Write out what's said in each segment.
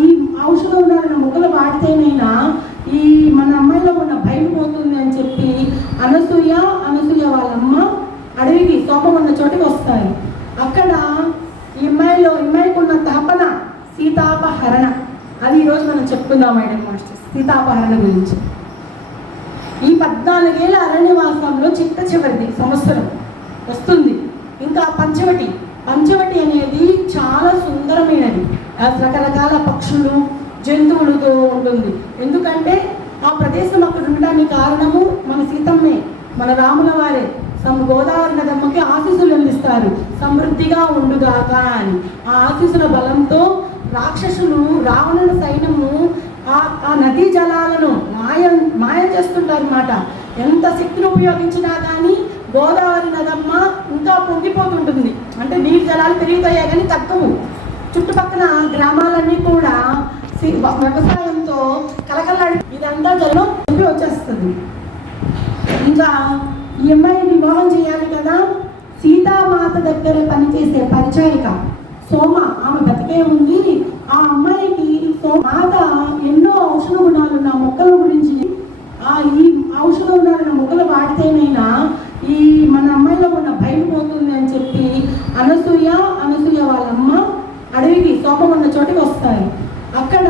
ఈ ఔషధం మొదలు వాడితేనైనా ఈ మన అమ్మాయిలో ఉన్న భయం పోతుంది అని చెప్పి అనసూయ వాళ్ళమ్మ అడవికి సోపం ఉన్న చోటికి వస్తారు. అక్కడ ఈ అమ్మాయికి ఉన్న తపన సీతాపహరణ, అది ఈరోజు మనం చెప్పుకుందాం మేడం మాస్టర్స్. సీతాపహరణ గురించి ఈ 14 ఏళ్ళ అరణ్యవాసంలో చివరిది సంవత్సరం వస్తుంది. ఇంకా పంచవటి అనేది చాలా సుందరమైనది. రకరకాల పక్షులు జంతువులతో ఉంటుంది. ఎందుకంటే ఆ ప్రదేశం అక్కడ ఉండడానికి కారణము మన సీతమ్మే, మన రాముల వారే గోదావరి నదమ్మకి ఆశీస్సులు అందిస్తారు, సమృద్ధిగా ఉండుగాక అని. ఆ ఆశీస్సుల బలంతో రాక్షసులు రావణుల సైన్యము ఆ నదీ జలాలను మాయం చేస్తుంటారు అన్నమాట. ఎంత శక్తిని ఉపయోగించినా కానీ గోదావరి నదమ్మ ఇంకా పొంగిపోతుంటుంది. అంటే నీటి జలాలు పెరుగుతాయా కానీ తక్కువ. చుట్టుపక్కల గ్రామాలన్నీ కూడా వ్యవసాయంతో కలకలాడి ఇదంతా జలం వచ్చేస్తుంది. ఇంకా ఈ అమ్మాయిని వివాహం చేయాలి కదా. సీతామాత దగ్గర పనిచేసే పరిచారిక సోమ, ఆమె బతికే ఉంది. ఆ అమ్మాయికి మాత ఎన్నో ఔషధ గుణాలు ఉన్న మొక్కల గురించి ఈ ఔషధ గుణాలు మొక్కలు వాడితేనైనా ఈ మన అమ్మాయిలో ఉన్న భయం పోతుంది అని చెప్పి అనసూయ వాళ్ళమ్మ అడవికి సోపం ఉన్న చోటికి వస్తారు. అక్కడ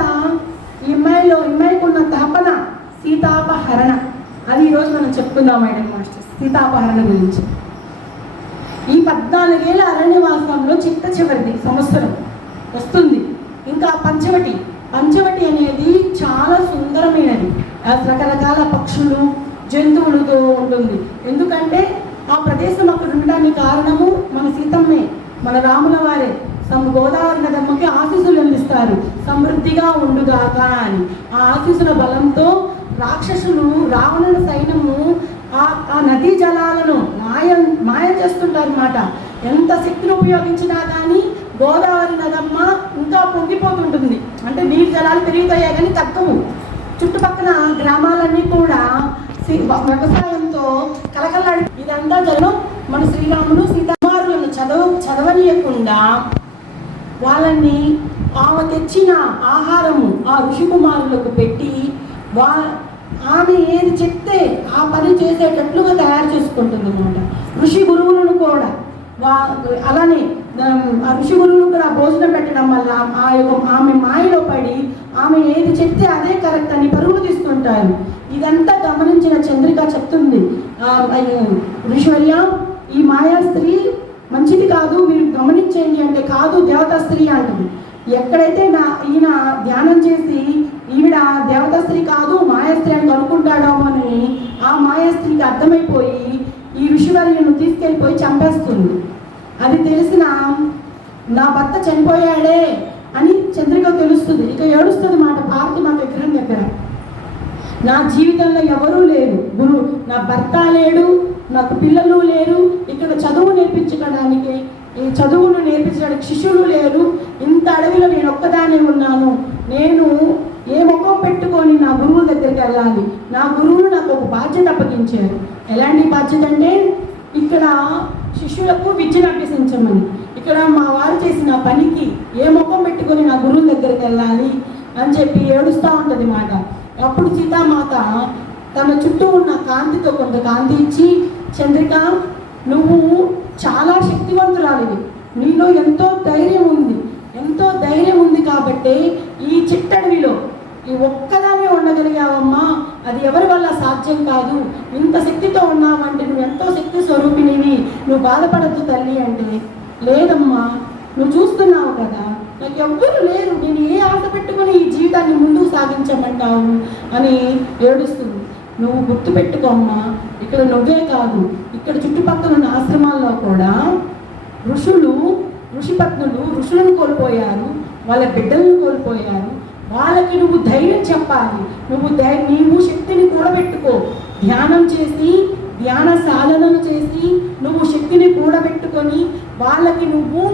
ఈ అమ్మాయికి ఉన్న తపన సీతాపహరణ, అది ఈరోజు మనం చెప్పుకుందాం మేడం మాస్టర్స్. సీతాపహరణ గురించి ఈ 14 ఏళ్ళ అరణ్యవాసంలో చివరిది సంవత్సరం వస్తుంది. ఇంకా పంచవటి అనేది చాలా సుందరమైనది. రకరకాల పక్షులు జంతువులతో ఉంటుంది. ఎందుకంటే ఆ ప్రదేశం అక్కడ ఉండడానికి కారణము మన సీతమ్మే, మన రాముల వారే గోదావరి నదమ్మకి ఆశీస్సులు అందిస్తారు, సమృద్ధిగా ఉండుగాక అని. ఆ ఆశీస్సుల బలంతో రాక్షసులు రావణుల సైన్యము ఆ నదీ జలాలను మాయం చేస్తుంటారు అన్నమాట. ఎంత శక్తిని ఉపయోగించినా కానీ గోదావరి నదమ్మ ఇంకా పొంగిపోతుంటుంది. అంటే నీటి జలాలు పెరుగుతాయా కానీ తక్కువ. చుట్టుపక్కల గ్రామాలన్నీ కూడా వ్యవసాయంతో కలకలాడి ఇదంతా జలం మన శ్రీరాముడు సీతామారులను చదవనీయకుండా వాళ్ళని ఆమె తెచ్చిన ఆహారము ఆ ఋషికుమారులకు పెట్టి ఆమె ఏది చెప్తే ఆ పని చేసేటట్లుగా తయారు చేసుకుంటుంది అన్నమాట. ఋషి గురువులను కూడా అలానే ఆ ఋషి గురువులు కూడా భోజనం పెట్టడం వల్ల ఆమె మాయలో పడి ఆమె ఏది చెప్తే అదే కరెక్ట్ అని పరుగులు తీస్తుంటారు. ఇదంతా గమనించిన చంద్రిక చెప్తుంది, ఋషివర్య ఈ మాయా స్త్రీ మంచిది కాదు, మీరు గమనించండి అంటే, కాదు దేవతా స్త్రీ అంటుంది. ఎక్కడైతే ఈయన ధ్యానం చేసి ఈవిడ దేవతా స్త్రీ కాదు మాయాస్త్రీ అని అనుకుంటాడో అని ఆ మాయాస్త్రీకి అర్థమైపోయి ఈ ఋషివర్యను తీసుకెళ్ళిపోయి చంపేస్తుంది. అది తెలిసిన నా భర్త చనిపోయాడే అని చంద్రిక తెలుస్తుంది. ఇక ఏడుస్తుంది మాట పార్వతి మా విగ్రహం దగ్గర. నా జీవితంలో ఎవరూ లేరు, నా భర్త లేడు, నాకు పిల్లలు లేరు, ఇక్కడ చదువు నేర్పించడానికి చదువును నేర్పించడానికి శిష్యులు లేరు, ఇంత అడవిలో నేను ఒక్కదానే ఉన్నాను. నేను ఏ ముఖం పెట్టుకొని నా గురువుల దగ్గరికి వెళ్ళాలి. నా గురువులు నాకు ఒక బాధ్యత అప్పగించారు. ఎలాంటి బాధ్యత అంటే ఇక్కడ శిష్యులకు విద్యను అభ్యసించమని. ఇక్కడ మా వారు చేసిన పనికి ఏ ముఖం పెట్టుకొని నా గురువుల దగ్గరికి వెళ్ళాలి అని చెప్పి ఏడుస్తూ ఉంటుంది మాట. అప్పుడు సీతామాత తన చుట్టూ ఉన్న కాంతితో కొంత కాంతి ఇచ్చి, చంద్రిక నువ్వు చాలా శక్తివంతురాలివి, నీలో ఎంతో ధైర్యం ఉంది కాబట్టి ఈ చిట్టడవిలో ఈ ఒక్కదానే ఉండగలిగావమ్మా, అది ఎవరి వల్ల సాధ్యం కాదు. ఇంత శక్తితో ఉన్నావంటే నువ్వు ఎంతో శక్తి స్వరూపినివి, నువ్వు బాధపడద్దు తల్లి అంటే, లేదమ్మా నువ్వు చూస్తున్నావు కదా నాకు ఎవ్వరు లేరు, నేను ఏ ఆశ పెట్టుకుని ఈ జీవితాన్ని ముందుకు సాగించమంటావు అని ఏడుస్తుంది. నువ్వు గుర్తుపెట్టుకోమ్మా, ఇక్కడ నువ్వే కాదు, ఇక్కడ చుట్టుపక్కల ఉన్న ఆశ్రమాల్లో కూడా ఋషిపత్నులు ఋషులను కోల్పోయారు, వాళ్ళ బిడ్డలను కోల్పోయారు. వాళ్ళకి నువ్వు ధైర్యం చెప్పాలి. నీవు శక్తిని కూడబెట్టుకో, ధ్యానం చేసి ధ్యాన సాధనలు చేసి నువ్వు శక్తిని కూడబెట్టుకొని వాళ్ళకి నువ్వు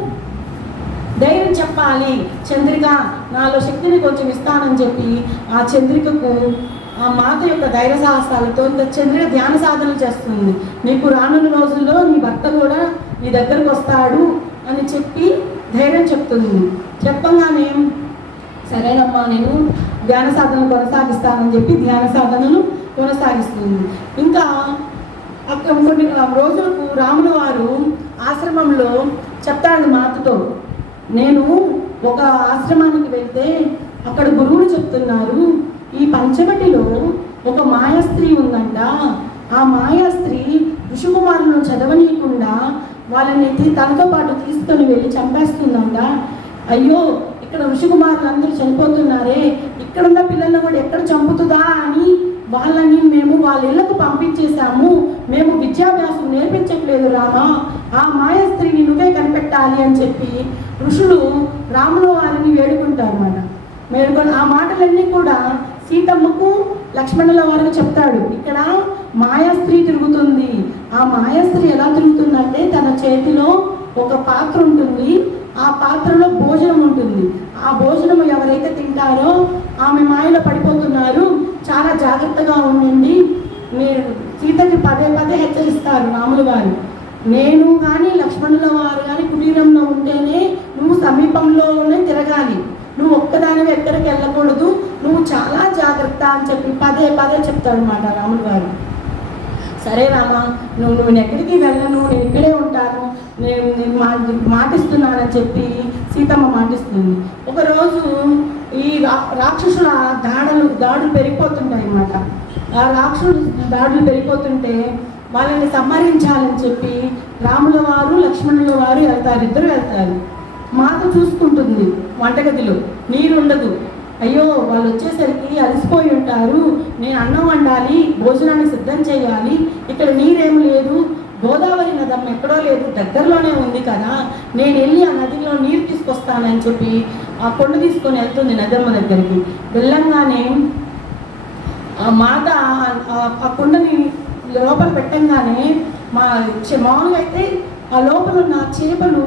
ధైర్యం చెప్పాలి. చంద్రిక నాలో శక్తిని కొంచెం ఇస్తానని చెప్పి ఆ చంద్రికకు ఆ మాత యొక్క ధైర్య సాహసాలతో చంద్రిక ధ్యాన సాధనలు చేస్తుంది. నీకు రానున్న రోజుల్లో నీ భర్త కూడా నీ దగ్గరకు వస్తాడు అని చెప్పి ధైర్యం చెప్తుంది. చెప్పగానే సరేనమ్మా నేను ధ్యాన సాధనలు కొనసాగిస్తానని చెప్పి ధ్యాన సాధనలు కొనసాగిస్తుంది. ఇంకా కొన్ని రోజులకు రాముల వారు ఆశ్రమంలో చెప్తాడు మాతతో, నేను ఒక ఆశ్రమానికి వెళ్తే అక్కడ గురువులు చెప్తున్నారు, ఈ పంచవటిలో ఒక మాయా స్త్రీ ఉందంట. ఆ మాయా స్త్రీ ఋషికుమారులను చదవనీయకుండా వాళ్ళని తనతో పాటు తీసుకొని వెళ్ళి చంపేస్తుందంట. అయ్యో ఇక్కడ ఋషికుమారులు అందరూ చనిపోతున్నారే, ఇక్కడున్న పిల్లలను కూడా ఎక్కడ చంపుతుందా అని వాళ్ళని మేము వాళ్ళ ఇళ్లకు పంపించేశాము. మేము విద్యాభ్యాసం నేర్పించట్లేదు రామా, ఆ మాయ స్త్రీని నువ్వే కనిపెట్టాలి అని చెప్పి ఋషులు రాముల వారిని వేడుకుంటారు అన్నమాట. ఆ మాటలన్నీ కూడా సీతమ్మకు లక్ష్మణుల వారికి చెప్తాడు. ఇక్కడ మాయా స్త్రీ తిరుగుతుంది. ఆ మాయా స్త్రీ ఎలా తిరుగుతుందంటే తన చేతిలో ఒక పాత్ర ఉంటుంది, ఆ పాత్రలో భోజనం ఉంటుంది. ఆ భోజనం ఎవరైతే తింటారో ఆమె మాయలో పడిపోతున్నారు, చాలా జాగ్రత్తగా ఉండండి. మీరు సీతకి పదే పదే హెచ్చరిస్తారు రాముల వారు. నేను కానీ లక్ష్మణుల వారు కానీ కుటీరంలో ఉంటేనే నువ్వు సమీపంలోనే తిరగాలి, నువ్వు ఒక్కదానివి ఎక్కడికి వెళ్ళకూడదు, నువ్వు చాలా జాగ్రత్త అని చెప్పి పదే పదే చెప్తాడు అన్నమాట రాముల వారు. సరే రామా, నువ్వు ఎక్కడికి వెళ్ళను, నేను ఇక్కడే ఉంటాను, నేను మాటిస్తున్నానని చెప్పి సీతమ్మ మాటిస్తుంది. ఒకరోజు ఈ రాక్షసుల దాడులు పెరిగిపోతుంటాయి అన్నమాట. ఆ రాక్షసుల దాడులు పెరిగిపోతుంటే వాళ్ళని సంహరించాలని చెప్పి రాముల వారు లక్ష్మణుల వారు వెళ్తారు, ఇద్దరు వెళ్తారు. మాత చూసుకుంటుంది, వంటగదిలో నీరు ఉండదు. అయ్యో వాళ్ళు వచ్చేసరికి అలసిపోయి ఉంటారు, నేను అన్నం వండాలి, భోజనాన్ని సిద్ధం చేయాలి, ఇక్కడ నీరేమి లేదు, గోదావరి నదమ్మ ఎక్కడో లేదు, దగ్గరలోనే ఉంది కదా, నేను వెళ్ళి ఆ నదిలో నీరు తీసుకొస్తానని చెప్పి ఆ కొండ తీసుకొని వెళ్తుంది నదమ్మ దగ్గరికి. వెళ్ళంగానే ఆ మాత ఆ కొండని లోపల పెట్టంగానే మామూలుగా అయితే ఆ లోపల ఉన్న చేపలు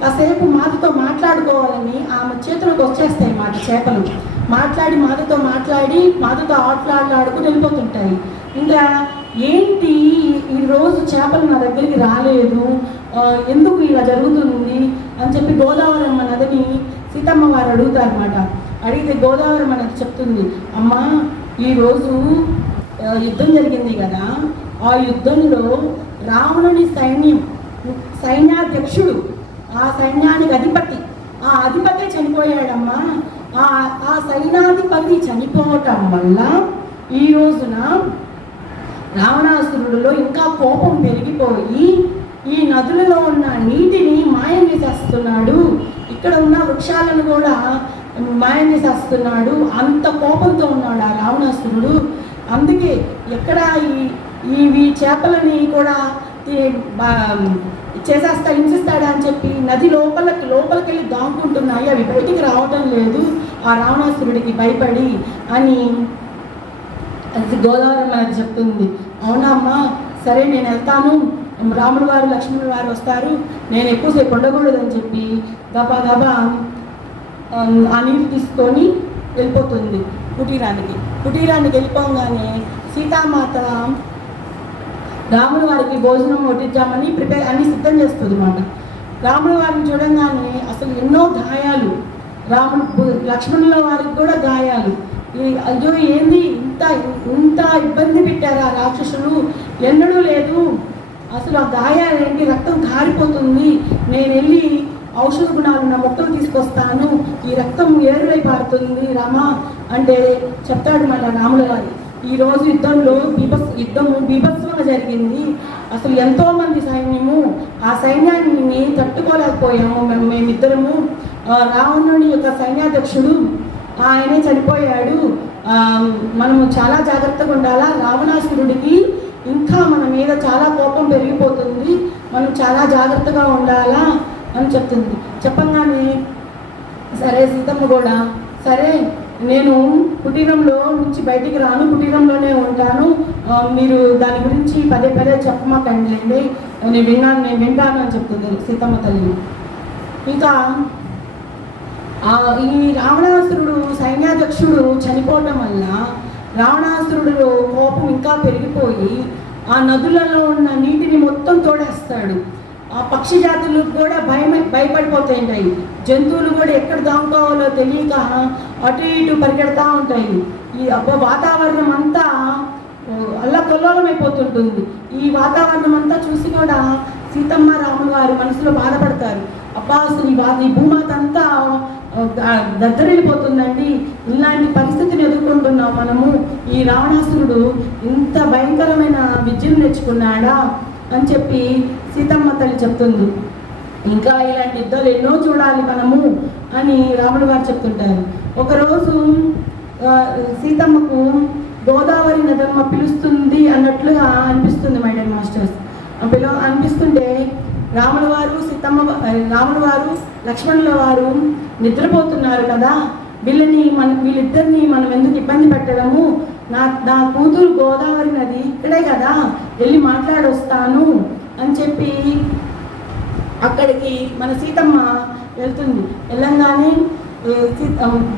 కాసేపు మాతతో మాట్లాడుకోవాలని ఆమె చేతులకు వచ్చేస్తాయి అన్నమాట. చేపలు మాతతో మాట్లాడి మాతతో ఆటలాడుకుని వెళ్ళిపోతుంటాయి. ఇంకా ఏంటి ఈరోజు చేపలు నా దగ్గరికి రాలేదు, ఎందుకు ఇలా జరుగుతుంది అని చెప్పి గోదావరి అమ్మ నదిని సీతమ్మ వారు అడుగుతారు అన్నమాట. అడిగితే గోదావరి మనకి చెప్తుంది, అమ్మా ఈరోజు యుద్ధం జరిగింది కదా, ఆ యుద్ధంలో రావణుని సైన్యాధ్యక్షుడు, ఆ సైన్యానికి అధిపతి, ఆ అధిపతి చనిపోయాడమ్మా. ఆ సైన్యాధిపతి చనిపోవటం వల్ల ఈ రోజున రావణాసురుడిలో ఇంకా కోపం పెరిగిపోయి ఈ నదులలో ఉన్న నీటిని మాయం చేసేస్తున్నాడు, ఇక్కడ ఉన్న వృక్షాలను కూడా మాయం చేసేస్తున్నాడు. అంత కోపంతో ఉన్నాడు ఆ రావణాసురుడు. అందుకే ఎక్కడ ఈ చేపలని కూడా హింసిస్తాడా అని చెప్పి నది లోపలికి వెళ్ళి దాక్కుంటున్నాయి, అవి బయటికి రావటం లేదు ఆ రావణాసురుడికి భయపడి అని గోదావరి మనకి చెప్తుంది. అవునా అమ్మా, సరే నేను వెళ్తాను, రాముల వారు లక్ష్మణుల వారు వస్తారు, నేను ఎక్కువసేపు ఉండకూడదని చెప్పి గబా ఆ నీరు తీసుకొని వెళ్ళిపోతుంది కుటీరానికి వెళ్ళిపోగానే సీతామాత రాముల వారికి భోజనం వడ్డించామని అన్ని సిద్ధం చేస్తుంది అన్నమాట. రాముల వారిని చూడంగానే అసలు ఎన్నో గాయాలు, లక్ష్మణుల వారికి కూడా గాయాలు. అయ్యో ఏంది ఇంత ఇబ్బంది పెట్టారా రాక్షసులు, ఎన్నడూ లేదు, అసలు ఆ గాయాలు ఏంటి, రక్తం కారిపోతుంది, నేను వెళ్ళి ఔషధ గుణాలు ఉన్న మొక్కలు తీసుకొస్తాను, ఈ రక్తం ఏరులై పారుతుంది రామా అంటే చెప్తాడు మన రాముల వారి. ఈరోజు యుద్ధము బీభత్సంగా జరిగింది, అసలు ఎంతోమంది సైన్యము, ఆ సైన్యాన్ని తట్టుకోలేకపోయాము మేమిద్దరము, రావణుని యొక్క సైన్యాధ్యక్షుడు ఆయనే చనిపోయాడు, మనము చాలా జాగ్రత్తగా ఉండాలా, రావణాసురుడికి ఇంకా మన మీద చాలా కోపం పెరిగిపోతుంది, మనం చాలా జాగ్రత్తగా ఉండాలా అని చెప్తుంది. చెప్పగానే సరే సీతమ్మ కూడా సరే నేను కుటీరంలో నుంచి బయటికి రాను, కుటీరంలోనే ఉంటాను, మీరు దాని గురించి పదే చెప్పమాకండి, నేను వింటాను అని చెప్తుంది సీతమ్మ తల్లి. ఇంకా ఈ రావణాసురుడు సైన్యాధ్యక్షుడు చనిపోవటం వల్ల రావణాసురుడు కోపం ఇంకా పెరిగిపోయి ఆ నదులలో ఉన్న నీటిని మొత్తం తోడేస్తాడు. ఆ పక్షి జాతులు కూడా భయపడిపోతాయి. జంతువులు కూడా ఎక్కడ దాముకోవాలో తెలియక అటు ఇటు పరిగెడతా ఉంటాయి. ఈ వాతావరణం అంతా అల్లకొల్లోలమైపోతుంటుంది. ఈ వాతావరణం అంతా చూసి కూడా సీతమ్మ రాములు వారు మనసులో బాధపడతారు. అబ్బా అసలు ఈ భూమాత అంతా దద్దరిల్లిపోతుందండి, ఇలాంటి పరిస్థితిని ఎదుర్కొంటున్నాం మనము. ఈ రావణాసురుడు ఇంత భయంకరమైన విద్యను నేర్చుకున్నాడా అని చెప్పి సీతమ్మ తల్లి చెప్తుంది. ఇంకా ఇలాంటి యుద్ధాలు ఎన్నో చూడాలి మనము అని రాముడు గారు చెప్తుంటారు. ఒకరోజు సీతమ్మకు గోదావరి నదమ్మ పిలుస్తుంది అన్నట్లుగా అనిపిస్తుంది మై డియర్ మాస్టర్స్. అనిపిస్తుంటే రాముల వారు లక్ష్మణుల వారు నిద్రపోతున్నారు కదా, వీళ్ళిద్దరిని మనం ఎందుకు ఇబ్బంది పెట్టడము, నా కూతురు గోదావరి నది ఇక్కడే కదా, వెళ్ళి మాట్లాడొస్తాను అని చెప్పి అక్కడికి మన సీతమ్మ వెళ్తుంది. వెళ్ళంగానే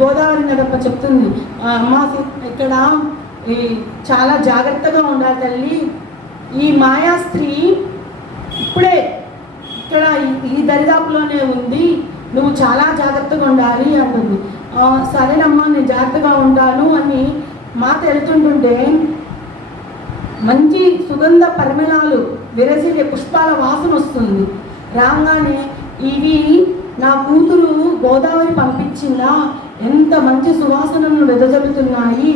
గోదావరి నదప్ప చెప్తుంది, అమ్మ ఇక్కడ చాలా జాగ్రత్తగా ఉండాలి తల్లి, ఈ మాయా స్త్రీ ఇప్పుడే ఇక్కడ ఈ దరిదాపులోనే ఉంది, నువ్వు చాలా జాగ్రత్తగా ఉండాలి అంటుంది. సరేనమ్మా నేను జాగ్రత్తగా ఉంటాను అని మాత వెళ్తుంటుంటే మంచి సుగంధ పరిమళాలు విరసిగే పుష్పాల వాసన వస్తుంది. రాగానే ఇవి నా కూతురు గోదావరి పంపించిందా, ఎంత మంచి సువాసనను వెదజల్లుతున్నాయి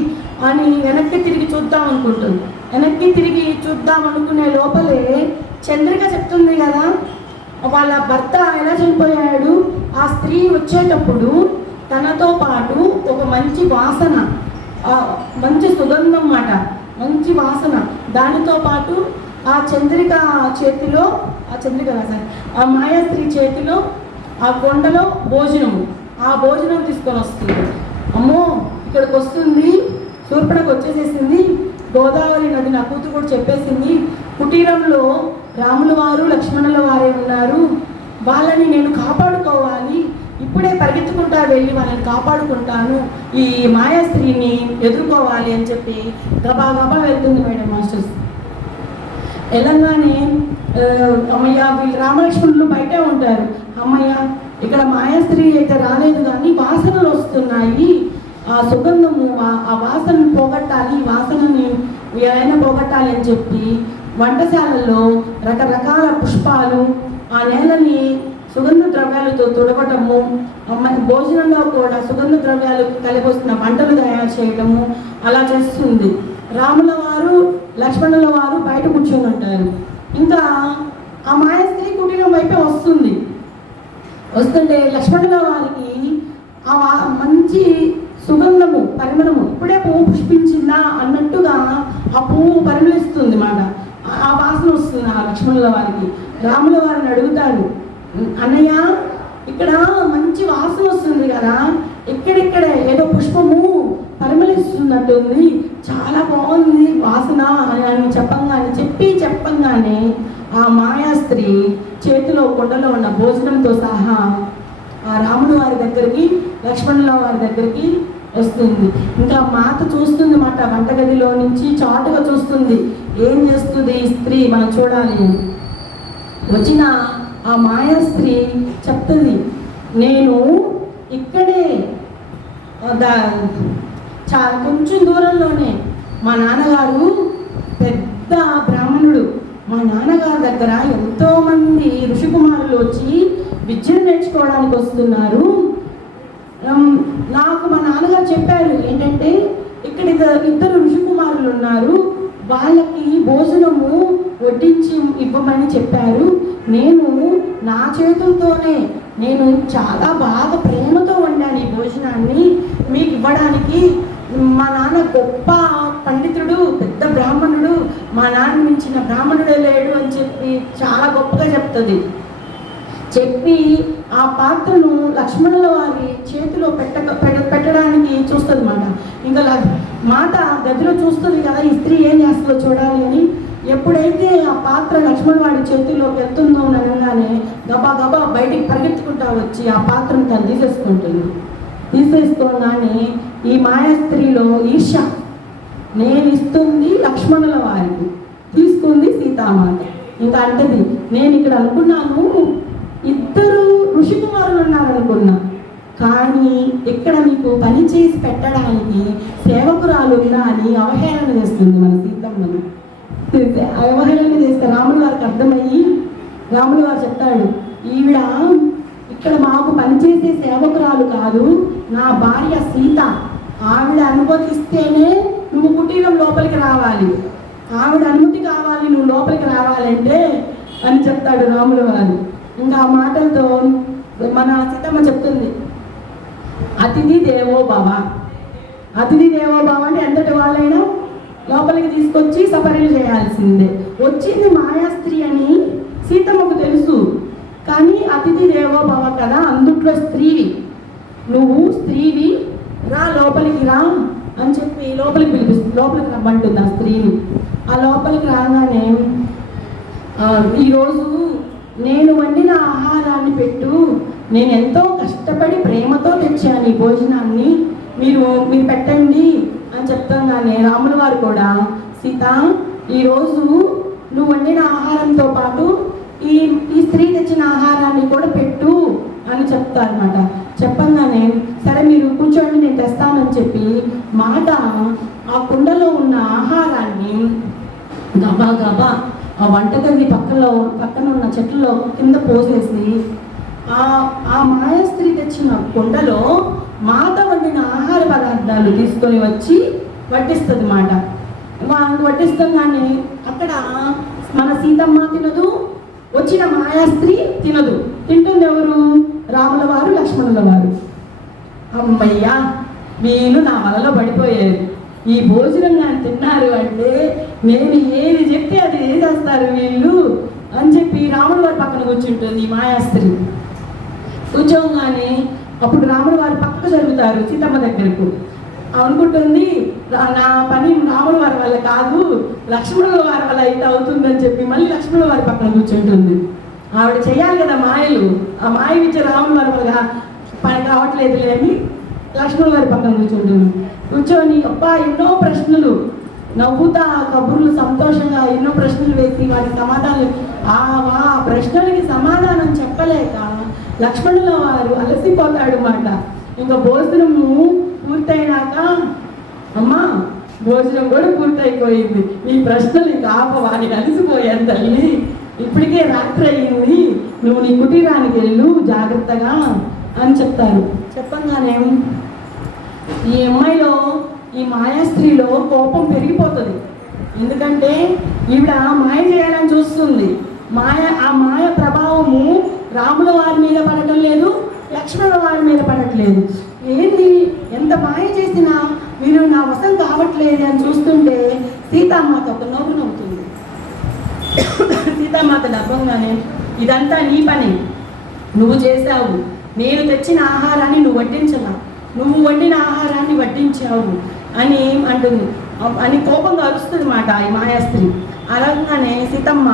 అని వెనక్కి తిరిగి చూద్దాం అనుకుంటుంది. వెనక్కి తిరిగి చూద్దాం అనుకునే లోపలే చంద్రిక చెప్తుంది కదా, వాళ్ళ భర్త ఎలా చనిపోయాడు, ఆ స్త్రీ వచ్చేటప్పుడు తనతో పాటు ఒక మంచి వాసన, మంచి సుగంధం మాట, మంచి వాసన, దానితో పాటు ఆ చంద్రిక చేతిలో, ఆ మాయాస్త్రీ చేతిలో ఆ కొండలో భోజనము, ఆ భోజనం తీసుకొని వస్తుంది. అమ్మో ఇక్కడికి వస్తుంది, శూర్పణకు వచ్చేసేసింది, గోదావరి నది నా కూతురు కూడా చెప్పేసింది, కుటీరంలో రాముల వారు లక్ష్మణుల వారే ఉన్నారు, వాళ్ళని నేను కాపాడుకోవాలి, ఇప్పుడే పరిగెత్తుకుంటా వెళ్ళి వాళ్ళని కాపాడుకుంటాను, ఈ మాయాస్త్రీని ఎదుర్కోవాలి అని చెప్పి గబా వెళ్తుంది మేడం మాస్టర్స్. వెళ్ళంగానే అమ్మయ్య వీళ్ళు రామలక్ష్మణులు బయటే ఉంటారు. అమ్మయ్య ఇక్కడ మాయాస్త్రీ అయితే రాలేదు కానీ వాసనలు వస్తున్నాయి, ఆ సుగంధము ఆ వాసనను పోగొట్టాలి, ఈ వాసనని ఏమైనా పోగొట్టాలి అని చెప్పి వంటశాలలో రకరకాల పుష్పాలు, ఆ నేలని సుగంధ ద్రవ్యాలతో తుడవటము, భోజనంలో కూడా సుగంధ ద్రవ్యాలు కలిపొస్తున్న వంటలు తయారు చేయటము అలా చేస్తుంది. రాముల వారు లక్ష్మణుల వారు బయట కూర్చొని ఉంటారు. ఇంకా ఆ మాయాస్త్రీ కుటీరం వైపే వస్తుంటే లక్ష్మణుల వారికి ఆ మంచి సుగంధము పరిమళము, ఇప్పుడే పువ్వు పుష్పించిందా అన్నట్టుగా ఆ పువ్వు పరిమళిస్తుంది మాట, ఆ వాసన వస్తుంది ఆ లక్ష్మణుల వారికి. రాముల వారిని అడుగుతాడు, అన్నయ్య ఇక్కడ మంచి వాసన వస్తుంది కదా, ఇక్కడిక్కడే ఏదో పుష్పము పరిమళిస్తున్నట్టుంది, చాలా బాగుంది వాసన అని చెప్పంగానే ఆ మాయాస్త్రీ చేతిలో కొండలో ఉన్న భోజనంతో సహా ఆ రాముల వారి దగ్గరికి లక్ష్మణుల వారి దగ్గరికి వస్తుంది. ఇంకా మాత చూస్తుంది మాట, వంటగదిలో నుంచి చాటుగా చూస్తుంది, ఏం చేస్తుంది ఈ స్త్రీ మనం చూడాలి. వచ్చిన ఆ మాయాస్త్రీ చెప్తుంది, నేను ఇక్కడే చాలా కొంచెం దూరంలోనే మా నాన్నగారు పెద్ద బ్రాహ్మణుడు, మా నాన్నగారి దగ్గర ఎంతోమంది ఋషికుమారులు వచ్చి విద్యను నేర్చుకోవడానికి వస్తున్నారు, నాకు మా నాన్నగారు చెప్పారు ఏంటంటే ఇక్కడ ఇద్దరు ఋషికుమారులు ఉన్నారు, వాళ్ళకి భోజనము వడ్డించి ఇవ్వమని చెప్పారు, నేను నా చేతులతోనే నేను చాలా బాగా ప్రేమతో వండాను ఈ భోజనాన్ని మీకు ఇవ్వడానికి, మా నాన్న గొప్ప పండితుడు, పెద్ద బ్రాహ్మణుడు, మా నాన్న మించిన బ్రాహ్మణుడే లేడు అని చెప్పి చాలా గొప్పగా చెప్తుంది. చెప్పి ఆ పాత్రను లక్ష్మణుల వారి చేతిలో పెట్టడానికి చూస్తుంది మాట. ఇంకా మాత గదిలో చూస్తుంది కదా ఈ స్త్రీ ఏం చేస్తుందో చూడాలి అని. ఎప్పుడైతే ఆ పాత్ర లక్ష్మణుల వారి చేతిలోకి వెళ్తుందో అనగానే గబా బయటికి పరిగెత్తుకుంటా వచ్చి ఆ పాత్రను తను తీసేసుకోగానే ఈ మాయా స్త్రీలో ఈర్ష, నేను ఇస్తుంది లక్ష్మణుల వారికి, తీసుకుంది సీతామాత. ఇంకా అంటది, నేను ఇక్కడ అనుకున్నాను ఇద్దరు ఋషికుమారులు ఉన్నారనుకున్నా, కానీ ఇక్కడ మీకు పని చేసి పెట్టడానికి సేవకురాలు ఉందా అని అవహేళన చేస్తుంది మన సీతమ్మను. అవహేళన చేస్తే రాముల వారికి అర్థమయ్యి రాముల వారు చెప్తాడు, ఈవిడ ఇక్కడ మాకు పనిచేసే సేవకురాలు కాదు, నా భార్య సీత. ఆవిడ అనుమతిస్తేనే నువ్వు కుటీరం లోపలికి రావాలి, ఆవిడ అనుమతి కావాలి నువ్వు లోపలికి రావాలంటే అని చెప్తాడు రాముల వారు. ఇంకా ఆ మాటలతో మన సీతమ్మ చెప్తుంది, అతిథి దేవో భవ. అతిథి దేవో భవ అంటే ఎంతటి వాళ్ళైనా లోపలికి తీసుకొచ్చి సపర్యలు చేయాల్సిందే. వచ్చింది మాయాస్త్రీ అని సీతమ్మకు తెలుసు, కానీ అతిథి దేవో భవ కదా, అందుట్లో స్త్రీవి, నువ్వు స్త్రీవి, రా లోపలికి రా అని చెప్పి లోపలికి రమ్మంటుంది ఆ స్త్రీని. ఆ లోపలికి రాగానే, ఈరోజు నేను వండిన ఆహారాన్ని పెట్టు, నేను ఎంతో కష్టపడి ప్రేమతో తెచ్చాను ఈ భోజనాన్ని, మీరు పెట్టండి అని చెప్తాగానే రాముల వారు కూడా, సీత ఈరోజు నువ్వు వండిన ఆహారంతో పాటు ఈ స్త్రీ తెచ్చిన ఆహారాన్ని కూడా పెట్టు అని చెప్తారన్నమాట. చెప్పంగానే సరే మీరు కూర్చోండి నేను తెస్తానని చెప్పి మాట ఆ కుండలో ఉన్న ఆహారాన్ని గబా గబా ఆ వంటగది పక్కన ఉన్న చెట్లలో కింద పోసేసి ఆ మాయాస్త్రీ తెచ్చిన కుండలో మాత వండిన ఆహార పదార్థాలు తీసుకొని వచ్చి వడ్డిస్తుంది మాట. వడ్డిస్తుందని అక్కడ మన సీతమ్మ తినదు, వచ్చిన మాయాస్త్రీ తినదు. తింటుంది ఎవరు? రాముల వారు, లక్ష్మణుల వారు. అమ్మయ్యా, వీళ్ళు నా వలలో పడిపోయారు, ఈ భోజనం కానీ తిన్నారు అంటే నేను ఏది చెప్తే అది చేసేస్తారు వీళ్ళు అని చెప్పి రాముల వారి పక్కన కూర్చుంటుంది మాయాస్త్రి. కూర్చోగానే అప్పుడు రాముల వారి పక్కకు జరుగుతారు సీతమ్మ దగ్గరకు. అనుకుంటుంది నా పని రాముల వారి వల్ల కాదు, లక్ష్మణుల వారి వల్ల అయితే అవుతుందని చెప్పి మళ్ళీ లక్ష్మణుల వారి పక్కన కూర్చుంటుంది. ఆవిడ చెయ్యాలి కదా మాయలు, ఆ మాయ ఇచ్చే రాముల వారి వల్ల పని కావట్లేదులే అని లక్ష్మణుల వారి పక్కన కూర్చుంటుంది. కూర్చొని అబ్బా ఎన్నో ప్రశ్నలు నవ్వుతా కబుర్లు సంతోషంగా ఎన్నో ప్రశ్నలు వేసి వాటి సమాధానాలు ఆ ప్రశ్నలకి సమాధానం చెప్పలేక లక్ష్మణుల వారు అలసిపోతాడు మాట. ఇంకా భోజనము పూర్తయినాక, అమ్మా భోజనం కూడా పూర్తయిపోయింది, ఈ ప్రశ్నలు ఇంకా ఆపవా, నేను అలసిపోయాను తల్లి, ఇప్పటికే రాత్రి అయింది, నువ్వు నీ కుటీరానికి వెళ్ళు జాగ్రత్తగా అని చెప్తారు. చెప్పంగానే ఈ అమ్మాయిలో ఈ మాయాస్త్రీలో కోపం పెరిగిపోతుంది. ఎందుకంటే ఈవిడ మాయ చేయాలని చూస్తుంది. ఆ మాయ ప్రభావము రాముల వారి మీద పడటం లేదు, లక్ష్మణుల వారి మీద పడట్లేదు. ఏంది ఎంత మాయ చేసినా మీరు నా వశం కావట్లేదు అని చూస్తుంటే సీతామాత ఒక నవ్వు నవ్వుతుంది. సీతామాత నవ్వంగానే, ఇదంతా నీ పని, నువ్వు చేశావు, నేను తెచ్చిన ఆహారాన్ని నువ్వు వడ్డించలా, నువ్వు వండిన ఆహారాన్ని వడ్డించావు అని అంటుంది. అని కోపంగా అరుస్తుంది మాట ఈ మాయాస్త్రి. అలాగానే సీతమ్మ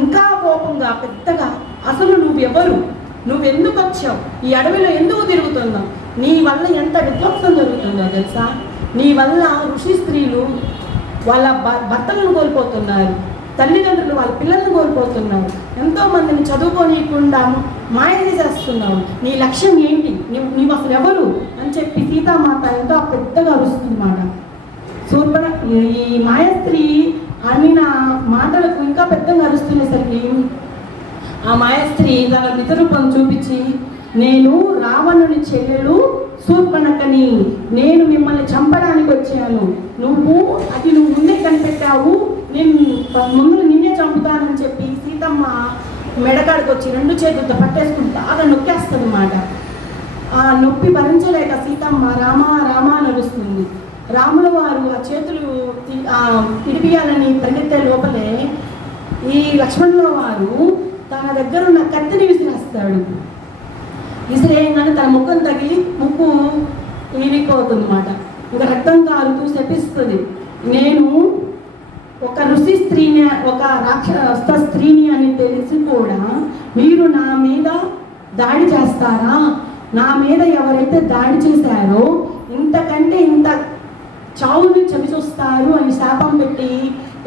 ఇంకా కోపంగా పెద్దగా, అసలు నువ్వెవరు, నువ్వెందుకు వచ్చావు, ఈ అడవిలో ఎందుకు తిరుగుతున్నావు, నీ వల్ల ఎంత విధ్వంసం జరుగుతుందో తెలుసా, నీ వల్ల ఋషి స్త్రీలు వాళ్ళ భర్తలను కోల్పోతున్నారు, తల్లిదండ్రులు వాళ్ళ పిల్లలను కోల్పోతున్నారు, ఎంతోమందిని చదువుకోనీయకుండా మాయ చేసేస్తున్నావు, నీ లక్ష్యం ఏంటి, నీవు అసలు ఎవరు అని చెప్పి సీతామాత ఎంతో పెద్దగా అరుస్తుంది మాట. ఈ మాయాస్త్రీ అనిన మాటలకు ఇంకా పెద్దగా అరుస్తునేసరికి ఆ మాయాస్త్రి తన నిజ రూపం చూపించి, నేను రావణుని చెల్లెలు శూర్పణఖని, నేను మిమ్మల్ని చంపడానికి వచ్చాను, నువ్వు ముందే కనిపెట్టావు, నేను ముందు నిన్నే చంపుతానని చెప్పి సీతమ్మ మెడకాడికి వచ్చి రెండు చేతులతో పట్టేసుకుని బాగా నొక్కేస్తుంది అన్నమాట. ఆ నొప్పి భరించలేక సీతమ్మ రామా రామా నడుస్తుంది. రాముల వారు ఆ చేతులు తిరిపియాలని పరిగెత్తే లోపలే ఈ లక్ష్మణుల వారు తన దగ్గర ఉన్న కత్తిని విసిరేస్తాడు. విసిరేయగానే తన ముఖం తగిలి ముక్కు ఇరిగిపోతుంది అన్నమాట. ఇంకా రక్తం కారుతూ శపిస్తుంది, నేను ఒక ఋషి స్త్రీని, ఒక రాక్షస స్త్రీని అని తెలిసి కూడా మీరు నా మీద దాడి చేస్తారా, నా మీద ఎవరైతే దాడి చేశారో ఇంతకంటే ఇంత చావుని చవి చూస్తారు అని శాపం పెట్టి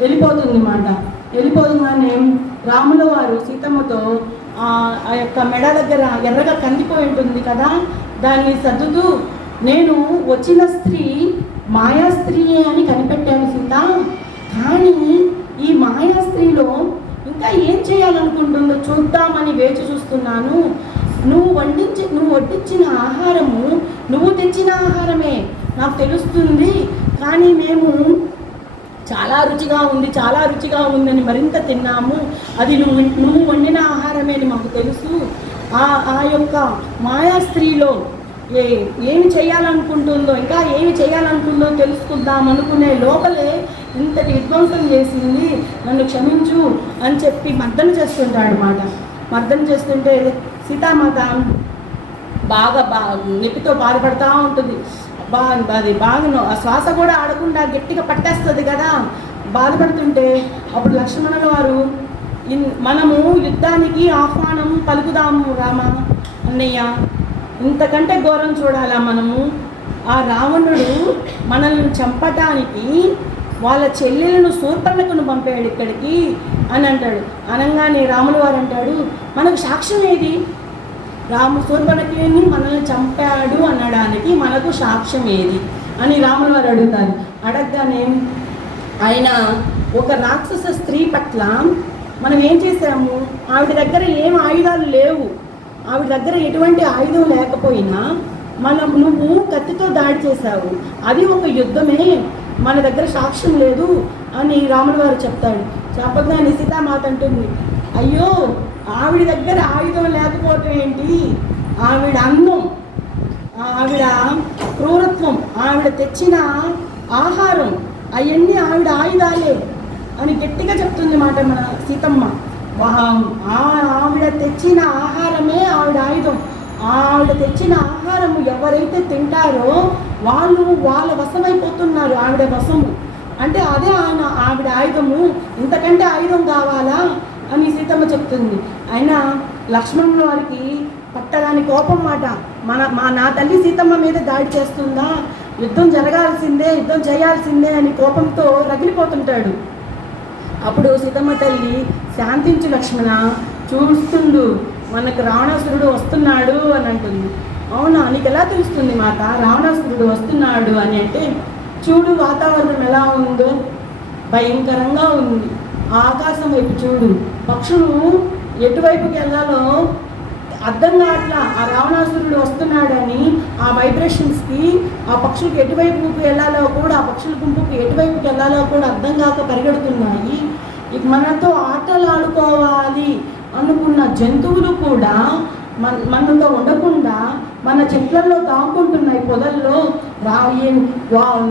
వెళ్ళిపోతుంది అన్నమాట. వెళ్ళిపోతుందని రాముల వారు సీతమ్మతో ఆ యొక్క మెడ దగ్గర ఎర్రగా కందిపోయి ఉంటుంది కదా, దాన్ని సర్దుతూ నేను వచ్చిన స్త్రీ మాయా స్త్రీయే అని కనిపెట్టాను సీత, కానీ ఈ మాయా స్త్రీలో ఇంకా ఏం చేయాలనుకుంటుందో చూద్దామని వేచి చూస్తున్నాను. నువ్వు వడ్డించిన ఆహారము నువ్వు తెచ్చిన ఆహారమే నాకు తెలుస్తుంది, కానీ మేము చాలా రుచిగా ఉందని మరింత తిన్నాము. అది నువ్వు వండిన ఆహారమే అని మాకు తెలుసు. ఆ యొక్క మాయా స్త్రీలో ఏమి చేయాలనుకుంటుందో ఇంకా ఏమి చేయాలనుకుందో తెలుసుకుందాం అనుకునే లోపలే ఇంతటి విధ్వంసం చేసింది, నన్ను క్షమించు అని చెప్పి మర్దన చేస్తుంటాడు అన్నమాట. మర్దన చేస్తుంటే సీతామాత బాగా నొప్పితో బాధపడుతూ ఉంటుంది. అది బాగా శ్వాస కూడా ఆడకుండా గట్టిగా పట్టేస్తుంది కదా. బాధపడుతుంటే అప్పుడు లక్ష్మణుల వారు మనము యుద్ధానికి ఆహ్వానం పలుకుదాము రామ అన్నయ్య, ఇంతకంటే ఘోరం చూడాలా మనము? ఆ రావణుడు మనల్ని చంపటానికి వాళ్ళ చెల్లెలను శూర్పణఖను పంపాడు ఇక్కడికి అని అంటాడు. అనగానే రాముల వారు అంటాడు, మనకు సాక్ష్యం ఏది? శూర్పణఖని మనల్ని చంపాడు అనడానికి మనకు సాక్ష్యం ఏది అని రాముల వారు అడుగుతారు. అడగగానే ఆయన ఒక రాక్షస స్త్రీ పట్ల మనం ఏం చేసాము, ఆవిడ దగ్గర ఏం ఆయుధాలు లేవు, ఆవిడ దగ్గర ఎటువంటి ఆయుధం లేకపోయినా నువ్వు కత్తితో దాడి చేశావు, అది ఒక యుద్ధమే, మన దగ్గర సాక్ష్యం లేదు అని రాముల వారు చెప్తాడు. చెప్పగానే సీతామాత అంటుంది, అయ్యో ఆవిడ దగ్గర ఆయుధం లేకపోవటం ఏంటి, ఆవిడ అందం, ఆవిడ క్రూరత్వం, ఆవిడ తెచ్చిన ఆహారం అవన్నీ ఆవిడ ఆయుధాలే అని గట్టిగా చెప్తుంది మాట మన సీతమ్మ. ఆవిడ తెచ్చిన ఆహారమే ఆవిడ ఆయుధం, ఆవిడ తెచ్చిన ఆహారము ఎవరైతే తింటారో వాళ్ళ వశమైపోతున్నారు, ఆవిడ వశము అంటే అదే ఆవిడ ఆయుధము, ఇంతకంటే ఆయుధం కావాలా అని సీతమ్మ చెప్తుంది. అయినా లక్ష్మణుల వారికి పట్టరాని కోపం మాట, నా తల్లి సీతమ్మ మీద దాడి చేస్తుందా, యుద్ధం జరగాల్సిందే, యుద్ధం చేయాల్సిందే అని కోపంతో రగిలిపోతుంటాడు. అప్పుడు సీతమ్మ తల్లి, శాంతించు లక్ష్మణ, చూస్తుండు మనకు రావణాసురుడు వస్తున్నాడు అని అంటుంది. అవునా, నీకు ఎలా తెలుస్తుంది మాత రావణాసురుడు వస్తున్నాడు అని అంటే, చూడు వాతావరణం ఎలా ఉందో, భయంకరంగా ఉంది, ఆకాశం వైపు చూడు, పక్షులు ఎటువైపుకి వెళ్ళాలో అర్థం కావట్లా, ఆ రావణాసురుడు వస్తున్నాడని ఆ వైబ్రేషన్స్కి ఆ పక్షులకు ఎటువైపుకి వెళ్ళాలో కూడా, ఆ పక్షుల గుంపుకి ఎటువైపుకి వెళ్ళాలో కూడా అర్థం కాక పరిగెడుతున్నాయి. ఇక మనతో ఆటలాడుకోవాలి అనుకున్న జంతువులు కూడా మనతో ఉండకుండా మన చెట్లలో దాక్కుంటున్నాయి, పొదల్లో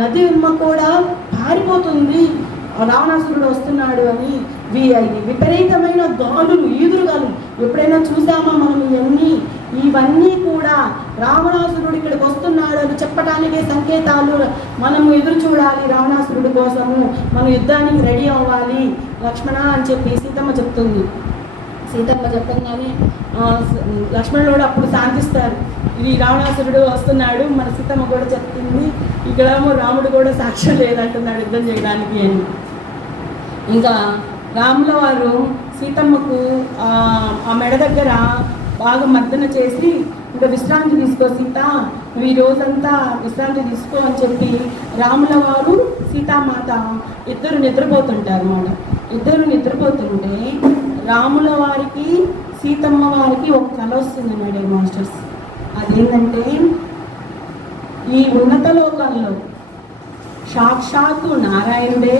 నది కూడా పారిపోతుంది రావణాసురుడు వస్తున్నాడు అని. విపరీతమైన గాలులు, ఈదురుగాలు ఎప్పుడైనా చూసామా మనం? ఇవన్నీ కూడా రావణాసురుడు ఇక్కడికి వస్తున్నాడు అని చెప్పటానికే సంకేతాలు. మనము ఎదురు చూడాలి రావణాసురుడి కోసము, మనం యుద్ధానికి రెడీ అవ్వాలి లక్ష్మణ అని చెప్పి సీతమ్మ చెప్తుంది. సీతమ్మ చెప్పంగానే లక్ష్మణుడు అప్పుడు శాంతిస్తారు, ఈ రావణాసురుడు వస్తున్నాడు, మన సీతమ్మ కూడా చెప్తుంది, ఇక్కడేమో రాముడు కూడా సాక్ష్యం లేదంటున్నాడు యుద్ధం చేయడానికి అని. ఇంకా రాముల వారు సీతమ్మకు ఆ మెడ దగ్గర బాగా మర్దన చేసి, ఇంకా విశ్రాంతి తీసుకో సీత, నువ్వు ఈ రోజంతా విశ్రాంతి తీసుకో అని చెప్పి రాముల వారు సీతామాత ఇద్దరు నిద్రపోతుంటారు అన్నమాట. ఇద్దరు నిద్రపోతుంటే రాముల వారికి సీతమ్మ వారికి ఒక కళ వస్తుంది మేడం మాస్టర్స్. అదేంటంటే, ఈ ఉన్నత లోకాల్లో సాక్షాత్తు నారాయణుడే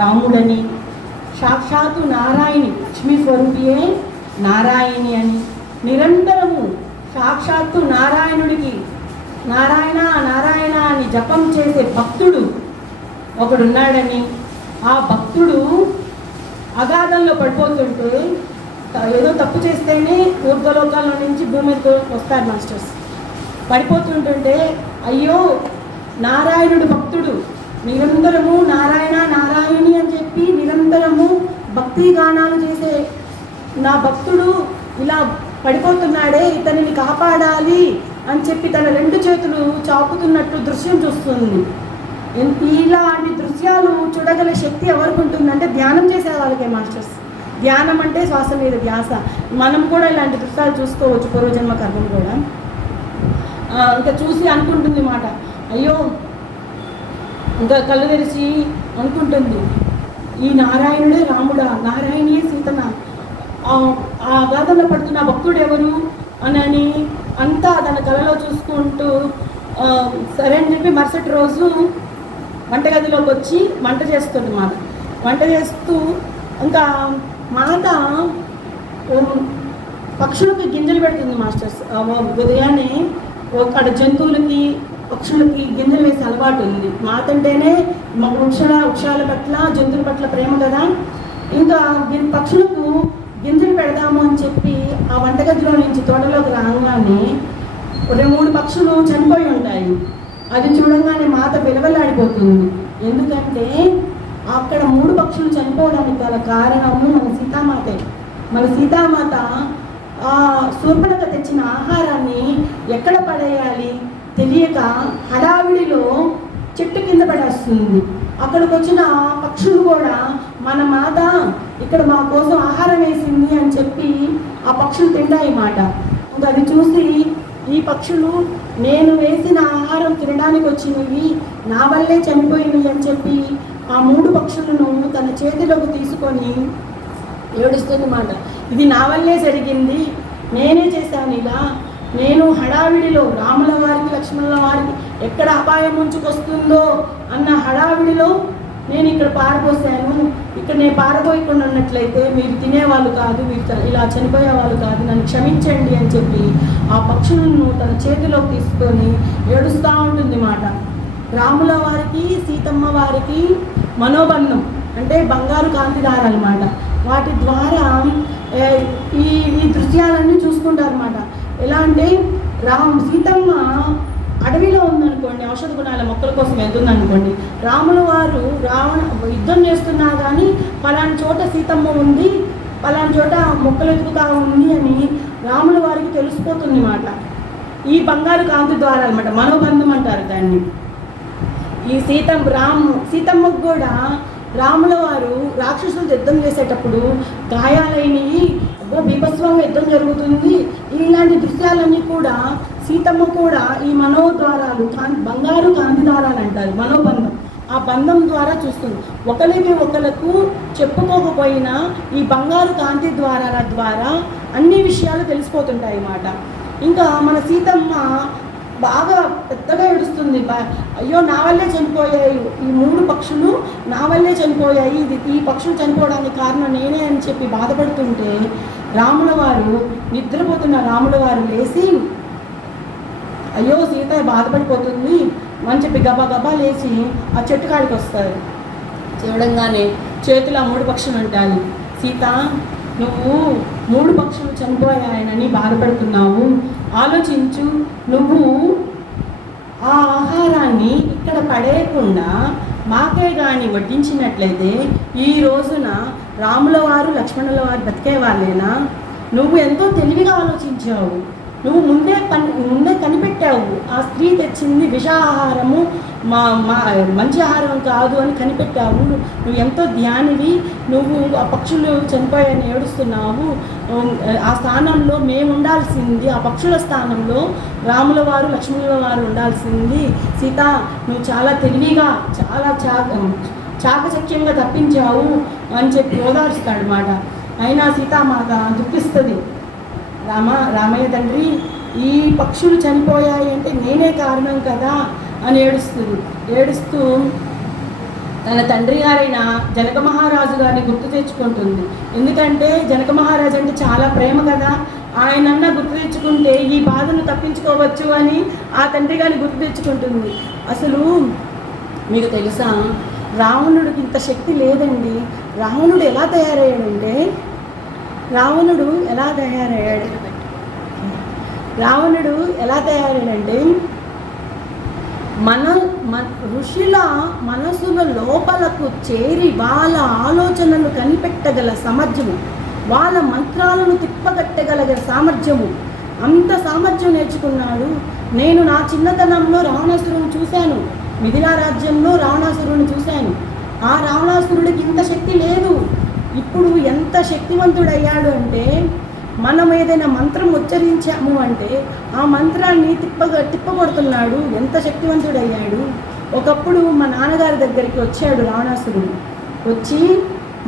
రాముడని, సాక్షాత్తు నారాయణి లక్ష్మీ స్వరూపియే నారాయణి అని నిరంతరము సాక్షాత్తు నారాయణుడికి నారాయణ నారాయణ అని జపం చేసే భక్తుడు ఒకడున్నాడని, ఆ భక్తుడు అగాధంలో పడిపోతుంటే, ఏదో తప్పు చేస్తేనే ఊర్ధ్వలోకాల్లో నుంచి భూమితో వస్తారు మాస్టర్స్, పడిపోతుంటుంటే అయ్యో నారాయణుడు భక్తుడు నిరంతరము నారాయణ నారాయణి అని చెప్పి నిరంతరము భక్తి గానాలు చేసే నా భక్తుడు ఇలా పడిపోతున్నాడే, ఇతనిని కాపాడాలి అని చెప్పి తన రెండు చేతులు చాపుతున్నట్టు దృశ్యం చూస్తుంది. ఇలాంటి దృశ్యాలు చూడగల శక్తి ఎవరికి ఉంటుందంటే ధ్యానం చేసే వాళ్ళకే మాస్టర్స్. ధ్యానం అంటే శ్వాస మీద ధ్యాస. మనం కూడా ఇలాంటి దృశ్యాలు చూసుకోవచ్చు, పూర్వజన్మ కర్మం కూడా. ఇంకా చూసి అనుకుంటుంది మాట, అయ్యో ఇంకా కళ్ళు తెరిచి అనుకుంటుంది, ఈ నారాయణుడే రాముడా, నారాయణీయే సీతనా, ఆ అగాధంలో పడుతున్న భక్తుడు ఎవరు అని అంతా తన కళలో చూసుకుంటూ సరే అని చెప్పి మరుసటి రోజు వంటగదిలోకి వచ్చి వంట చేస్తుంది మాట. వంట చేస్తూ ఇంకా మాత పక్షులకి గింజలు పెడుతుంది మాస్టర్స్. ఉదయాన్నే అక్కడ జంతువులకి పక్షులకి గింజలు వేసే అలవాటు ఉంది. మాత అంటేనే వృక్షాల పట్ల జంతువుల పట్ల ప్రేమ కదా. ఇంకా పక్షులకు గింజలు పెడదాము అని చెప్పి ఆ వంటగదిలో నుంచి తోటలోకి రాగానే 2-3 పక్షులు చనిపోయి ఉంటాయి. అది చూడంగానే మాత విలవలాడిపోతుంది. ఎందుకంటే అక్కడ 3 పక్షులు చనిపోవడానికి గల కారణము మన సీతామాతే. మన సీతామాత శూర్పణఖ తెచ్చిన ఆహారాన్ని ఎక్కడ పడేయాలి తెలియక హడావిడిలో చెట్టు కింద పడేస్తుంది. అక్కడికి వచ్చిన పక్షులు కూడా మన మాత ఇక్కడ మా కోసం ఆహారం వేసింది అని చెప్పి ఆ పక్షులు తింటాయి మాట. ఇంకా అది చూసి ఈ పక్షులు నేను వేసిన ఆహారం తినడానికి వచ్చినవి, నా వల్లే చనిపోయినవి అని చెప్పి ఆ 3 పక్షులను తన చేతిలోకి తీసుకొని ఏడుస్తుంది మాట. ఇది నా వల్లే జరిగింది, నేనే చేశాను ఇలా. నేను హడావిడిలో రాముల వారికి లక్ష్మణుల వారికి ఎక్కడ అపాయం ముంచుకొస్తుందో అన్న హడావిడిలో నేను ఇక్కడ పారబోసాను. ఇక్కడ నేను పారబోయకుండా ఉన్నట్లయితే మీరు తినేవాళ్ళు కాదు, మీరు ఇలా చనిపోయేవాళ్ళు కాదు, నన్ను క్షమించండి అని చెప్పి ఆ పక్షులను తన చేతిలోకి తీసుకొని ఏడుస్తూ ఉంటుంది మాట. రాముల వారికి సీతమ్మ వారికి మనోబంధం అంటే బంగారు కాంతిదారనమాట. వాటి ద్వారా ఈ దృశ్యాలన్నీ చూసుకుంటారన్నమాట. ఎలా అంటే సీతమ్మ అడవిలో ఉందనుకోండి, ఔషధ గుణాల మొక్కల కోసం వెళ్తుందనుకోండి, రాముల వారు యుద్ధం చేస్తున్నా కానీ పలానా చోట సీతమ్మ ఉంది, పలానా చోట మొక్కలు ఎదుగుతా ఉంది అని రాముల వారికి తెలిసిపోతుంది మాట. ఈ బంగారు కాంతి ద్వారా అనమాట, మనోబంధం అంటారు దాన్ని. ఈ సీతమ్మకు కూడా రాముల వారు రాక్షసులు యుద్ధం చేసేటప్పుడు గాయాలైనవి, బీభత్సంగా యుద్ధం జరుగుతుంది, ఇలాంటి దృశ్యాలన్నీ కూడా సీతమ్మ కూడా ఈ మనోద్వారాలు బంగారు కాంతి దారాలు అంటారు, మనోబంధం. ఆ బంధం ద్వారా చూస్తుంది. ఒకరికి ఒకలకు చెప్పుకోకపోయినా ఈ బంగారు కాంతి ద్వారాల ద్వారా అన్ని విషయాలు తెలిసిపోతుంటాయి అన్నమాట. ఇంకా మన సీతమ్మ బాగా పెద్దగా ఏడుస్తుంది, అయ్యో నా వల్లే చనిపోయాయి, ఈ 3 పక్షులు నా వల్లే చనిపోయాయి, ఈ పక్షులు చనిపోవడానికి కారణం నేనే అని చెప్పి బాధపడుతుంటే రాముల వారు నిద్రపోతున్న రాముల వారు లేచి, అయ్యో సీత బాధపడిపోతుంది అని చెప్పి గబా లేచి ఆ చెట్టు కాడికి వస్తారు. చూడంగానే చేతిలో 3 పక్షులు ఉంటాయి. సీత, నువ్వు 3 పక్షులు చనిపోయాయనని బాధపడుతున్నావు, ఆలోచించు. నువ్వు ఆ ఆహారాన్ని ఇక్కడ పడేయకుండా మాకే కానీ వడ్డించినట్లయితే ఈ రోజున రాముల వారు లక్ష్మణుల వారు బతికే వాళ్ళేనా? నువ్వు ఎంతో తెలివిగా ఆలోచించావు, నువ్వు ముందే కనిపెట్టావు. ఆ స్త్రీ తెచ్చింది విషాహారము, మంచి ఆహారం కాదు అని కనిపెట్టావు. నువ్వు ఎంతో ధ్యానివి. నువ్వు ఆ పక్షులు చనిపోయాయని ఏడుస్తున్నావు. ఆ స్థానంలో మేము ఉండాల్సింది, ఆ పక్షుల స్థానంలో రాముల వారు లక్ష్మణుల వారు ఉండాల్సింది. సీత, నువ్వు చాలా తెలివిగా చాలా చాకచక్యంగా తప్పించావు అని చెప్పి ఓదార్చుతాడు మాట. అయినా సీతామాత దుఃఖిస్తుంది. రామయ్య తండ్రి, ఈ పక్షులు చనిపోయాయి అంటే నేనే కారణం కదా అని ఏడుస్తూ తన తండ్రి గారైన జనక మహారాజు గారిని గుర్తు తెచ్చుకుంటుంది. ఎందుకంటే జనక మహారాజు అంటే చాలా ప్రేమ కదా, ఆయనన్నా గుర్తు తెచ్చుకుంటే ఈ బాధను తప్పించుకోవచ్చు అని ఆ తండ్రి గారిని గుర్తు తెచ్చుకుంటుంది. అసలు మీకు తెలుసా, రావణుడికి ఇంత శక్తి లేదండి. రావణుడు ఎలా తయారయ్యాడంటే మన ఋషుల మనసుల లోపలకు చేరి వాళ్ళ ఆలోచనలు కనిపెట్టగల సామర్థ్యము, వాళ్ళ మంత్రాలను తిప్పగట్టగల సామర్థ్యము, అంత సామర్థ్యం నేర్చుకున్నాడు. నేను నా చిన్నతనంలో రావణాసురుని చూశాను, మిథిలా రాజ్యంలో రావణాసురుని చూశాను. ఆ రావణాసురుడికి ఇంత శక్తి లేదు. ఇప్పుడు ఎంత శక్తివంతుడయ్యాడు అంటే, మనం ఏదైనా మంత్రం ఉచ్చరించాము అంటే ఆ మంత్రాన్ని తిప్పగొడుతున్నాడు. ఎంత శక్తివంతుడయ్యాడు. ఒకప్పుడు మా నాన్నగారి దగ్గరికి వచ్చాడు రావణాసురుడు. వచ్చి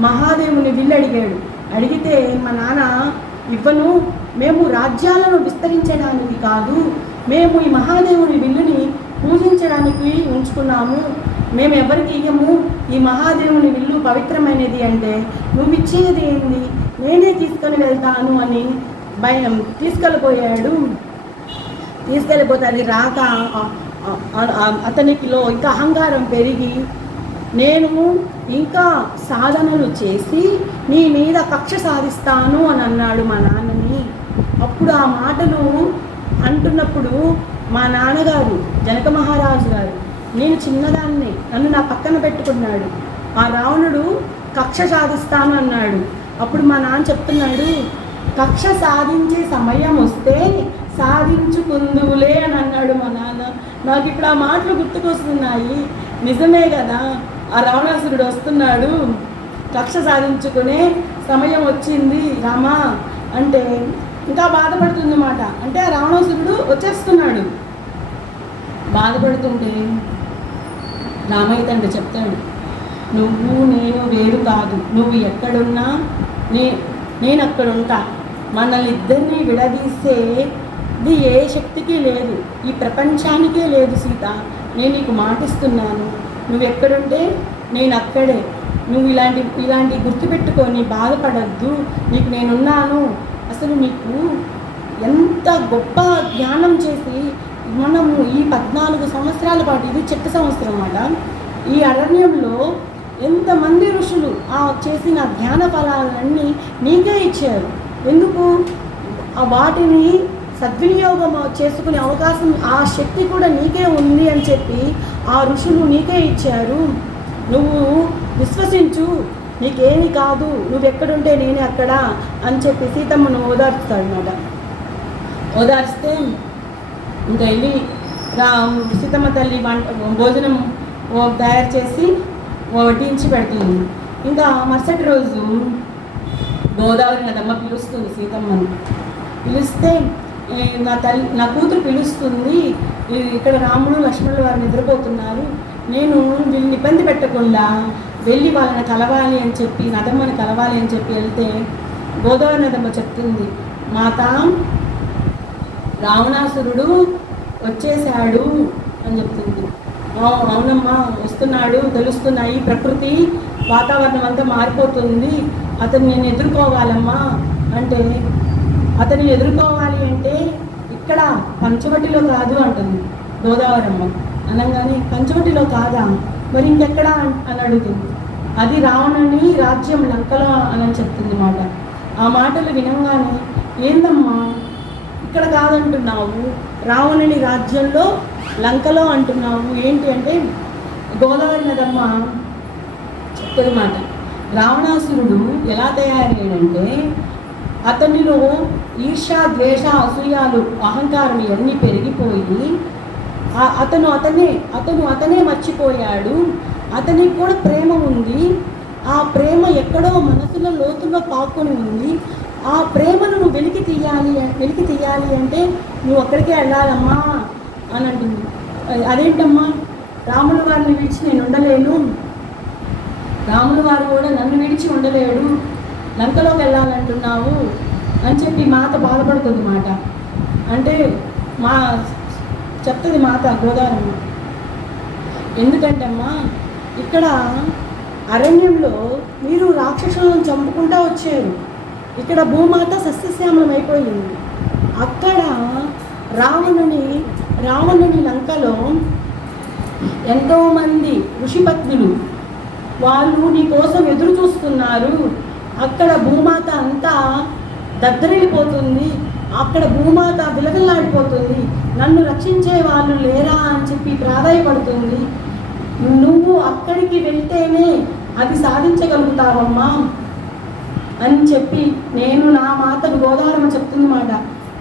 మహాదేవుని విల్లు అడిగాడు. అడిగితే మా నాన్న, ఇవ్వను, మేము రాజ్యాలను విస్తరించడానికి కాదు, మేము ఈ మహాదేవుని విల్లుని పూజించడానికి ఉంచుకున్నాము, మేము ఎవరికి ఇయ్యము, ఈ మహాదేవుని విల్లు పవిత్రమైనది అంటే నువ్వు ఇచ్చేది ఏంది, నేనే తీసుకొని వెళ్తాను అని తీసుకెళ్ళిపోతే అది రాక అతనికిలో ఇంకా అహంకారం పెరిగి, నేను ఇంకా సాధనలు చేసి నీ మీద కక్ష సాధిస్తాను అని అన్నాడు మా నాన్నని. అప్పుడు ఆ మాటలు అంటున్నప్పుడు మా నాన్నగారు జనక మహారాజు గారు, నేను చిన్నదాన్ని, నన్ను నా పక్కన పెట్టుకున్నాడు. ఆ రావణుడు కక్ష సాధిస్తాను అన్నాడు. అప్పుడు మా నాన్న చెప్తున్నాడు, కక్ష సాధించే సమయం వస్తే సాధించుకుందులే అని అన్నాడు మా నాన్న. నాకు ఇప్పుడు ఆ మాటలు గుర్తుకొస్తున్నాయి. నిజమే కదా, ఆ రావణాసురుడు వస్తున్నాడు, కక్ష సాధించుకునే సమయం వచ్చింది రామా అంటే ఇంకా బాధపడుతుంది మాట. అంటే ఆ రావణాసురుడు వచ్చేస్తున్నాడు. బాధపడుతుంటే రామయ్య తండ్రి చెప్తాడు, నువ్వు నేను వేరు కాదు, నువ్వు ఎక్కడున్నా నేను అక్కడుంటా, మనల్ని ఇద్దరిని విడదీసేది ఏ శక్తికి లేదు, ఈ ప్రపంచానికే లేదు సీత, నేను నీకు మాటిస్తున్నాను, నువ్వు ఎక్కడుంటే నేను అక్కడే, నువ్వు ఇలాంటి గుర్తుపెట్టుకొని బాధపడద్దు, నీకు నేనున్నాను. అసలు నీకు ఎంత గొప్ప ధ్యానం చేసి మనము ఈ 14 సంవత్సరాల పాటు, ఇది చెట్టు సంవత్సరం అన్నమాట, ఈ అరణ్యంలో ఎంతమంది ఋషులు ఆ చేసిన ధ్యాన ఫలాలన్నీ నీకే ఇచ్చారు. ఎందుకు? వాటిని సద్వినియోగం చేసుకునే అవకాశం, ఆ శక్తి కూడా నీకే ఉంది అని చెప్పి ఆ ఋషులు నీకే ఇచ్చారు. నువ్వు విశ్వసించు, నీకేమీ కాదు, నువ్వెక్కడుంటే నేనే అక్కడ అని చెప్పి సీతమ్మను ఓదార్చుతాడు అన్నమాట. ఓదార్స్తే ఇంకా వెళ్ళి సీతమ్మ తల్లి భోజనం తయారు చేసి వడ్డించి పెడుతుంది. ఇంకా మరుసటి రోజు గోదావరి నదమ్మ పిలుస్తుంది సీతమ్మను. పిలిస్తే నా కూతురు పిలుస్తుంది, ఇక్కడ రాముడు లక్ష్మణులు వారు నిద్రపోతున్నారు, నేను వీళ్ళని ఇబ్బంది పెట్టకుండా వెళ్ళి వాళ్ళని కలవాలి అని చెప్పి, నదమ్మని కలవాలి అని చెప్పి వెళ్తే గోదావరి నదమ్మ చెప్తుంది, మాత రావణాసురుడు వచ్చేసాడు అని చెప్తుంది. అవునమ్మా, వస్తున్నాడు, తెలుస్తున్నాయి, ప్రకృతి వాతావరణం అంతా మారిపోతుంది, అతను నేను ఎదుర్కోవాలమ్మా అంటే, అతన్ని ఎదుర్కోవాలి అంటే ఇక్కడ పంచవటిలో కాదు అంటుంది గోదావరమ్మ. అనగానే పంచవటిలో కాదా, మరి ఇంకెక్కడ అని అడుగుతుంది. అది రావణుని రాజ్యం లంకలో అని చెప్తుంది మాట. ఆ మాటలు వినంగానే, ఏందమ్మా ఇక్కడ కాదంటున్నావు, రావణుని రాజ్యంలో లంకలో అంటున్నావు ఏంటి అంటే, గోదావరి నదమ్మ చెప్తుంది మాట. రావణాసురుడు ఎలా తయారయ్యాడంటే, అతనిలో ఈర్ష, ద్వేష, అసూయాలు, అహంకారం ఇవన్నీ పెరిగిపోయి అతను అతనే మర్చిపోయాడు. అతనికి కూడా ప్రేమ ఉంది, ఆ ప్రేమ ఎక్కడో మనసులో లోతుల్లో పాక్కుని ఉంది. ఆ ప్రేమను నువ్వు వెలికి తీయాలి అంటే నువ్వు అక్కడికే వెళ్ళాలమ్మా అని అంటుంది. అదేంటమ్మా, రాముల వారిని విడిచి నేను ఉండలేను, రాముల వారు కూడా నన్ను విడిచి ఉండలేడు, లంకలోకి వెళ్ళాలంటున్నావు అని చెప్పి మాత బాధపడుతుంది మాట. అంటే చెప్తుంది మాత గోదావరమ్మ, ఎందుకంటే అమ్మా ఇక్కడ అరణ్యంలో మీరు రాక్షసులను చంపుకుంటూ వచ్చారు, ఇక్కడ భూమాత సస్యశ్యామలం అయిపోయింది. అక్కడ రావణుని లంకలో ఎంతోమంది ఋషిపత్నులు వాళ్ళు నీ కోసం ఎదురు చూస్తున్నారు. అక్కడ భూమాత అంతా దద్దరిల్లిపోతుంది, అక్కడ భూమాత విలవిల్లాడిపోతుంది, నన్ను రక్షించే వాళ్ళు లేరా అని చెప్పి ప్రాధాయపడుతుంది. నువ్వు అక్కడికి వెళ్తేనే అది సాధించగలుగుతావమ్మా అని చెప్పి, నేను నా మాతను గోదావరమ్మ చెప్తుంది మాట,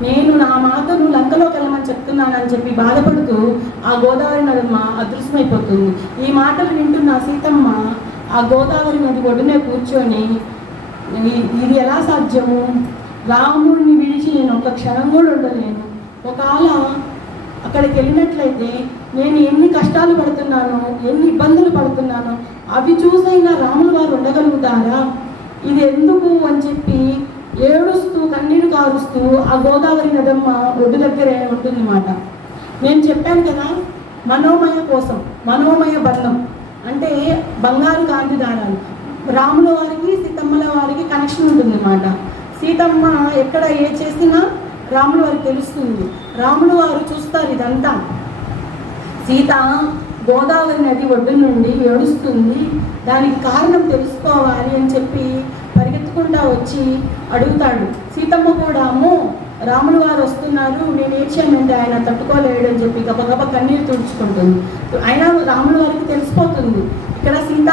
నేను నా మాతను లంకలోకి వెళ్ళమని చెప్తున్నానని చెప్పి బాధపడుతూ ఆ గోదావరి నదమ్మ అదృశ్యమైపోతుంది. ఈ మాటలు వింటున్న సీతమ్మ ఆ గోదావరి నది ఒడ్డునే కూర్చొని ఇది ఎలా సాధ్యము? రాముడిని విడిచి నేను ఒక క్షణం కూడా ఉండలేను. ఒకవేళ అక్కడికి వెళ్ళినట్లయితే నేను ఎన్ని కష్టాలు పడుతున్నానో, ఎన్ని ఇబ్బందులు పడుతున్నానో అవి చూసైనా రాములు వారు ఉండగలుగుతారా? ఇది ఎందుకు అని చెప్పి ఏడుస్తూ కన్నీరు కారుస్తూ ఆ గోదావరి నదమ్మ ఒడ్డు దగ్గరే ఉంటుందన్నమాట. నేను చెప్పాను కదా, మనోమయ కోసం, మనోమయ బంధం అంటే బంగారు కాంతి దారాలు. రాముల వారికి సీతమ్మల వారికి కనెక్షన్ ఉంటుందన్నమాట. సీతమ్మ ఎక్కడ ఏ చేసినా రాముల వారికి తెలుస్తుంది. రాములు వారు చూస్తారు ఇదంతా. సీత గోదావరి నది ఒడ్డు నుండి ఏడుస్తుంది, దానికి కారణం తెలుసుకోవాలి అని చెప్పి పరిగెత్తుకుంటా వచ్చి అడుగుతాడు. సీతమ్మ కూడా అమ్మో రాములు వారు వస్తున్నారు, నేను ఏడ్చానంటే ఆయన తట్టుకోలేడు అని చెప్పి గబగబ కన్నీరు తుడుచుకుంటుంది. అయినా రాముల వారికి తెలిసిపోతుంది ఇక్కడ సీత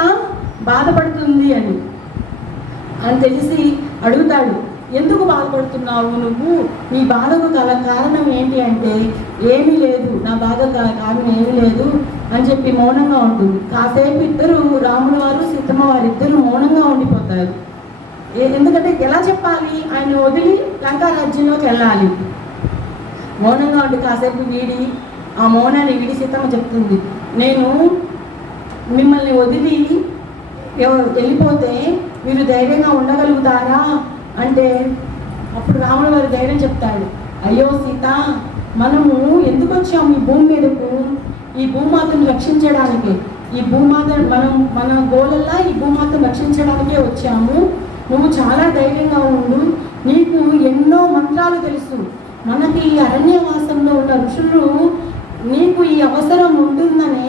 బాధపడుతుంది అని తెలిసి అడుగుతాడు, ఎందుకు బాధపడుతున్నావు నువ్వు? నీ బాధకు కారణం ఏంటి అంటే ఏమీ లేదు, నా బాధ కారణం ఏమీ లేదు అని చెప్పి మౌనంగా ఉంటుంది. కాసేపు ఇద్దరు రాముల వారు సీతమ్మ వారిద్దరు మౌనంగా ఉండిపోతారు. ఎందుకంటే ఎలా చెప్పాలి, ఆయన వదిలి లంకా రాజ్యంలోకి వెళ్ళాలి. మౌనంగా ఉండి కాసేపు వీడి ఆ మౌనాన్ని వీడి సీతమ్మ చెప్తుంది, నేను మిమ్మల్ని వదిలి వెళ్ళిపోతే మీరు ధైర్యంగా ఉండగలుగుతారా అంటే అప్పుడు రాముల వారి ధైర్యం చెప్తాడు, అయ్యో సీత, మనము ఎందుకు వచ్చాము ఈ భూమి మీదకు? ఈ భూమాతను రక్షించడానికి. ఈ భూమాత మన గోలల్లా ఈ భూమాతను రక్షించడానికే వచ్చాము. నువ్వు చాలా ధైర్యంగా ఉండు, నీకు ఎన్నో మంత్రాలు తెలుసు. మనకి ఈ అరణ్యవాసంలో ఉన్న ఋషులు నీకు ఈ అవసరం ఉంటుందనే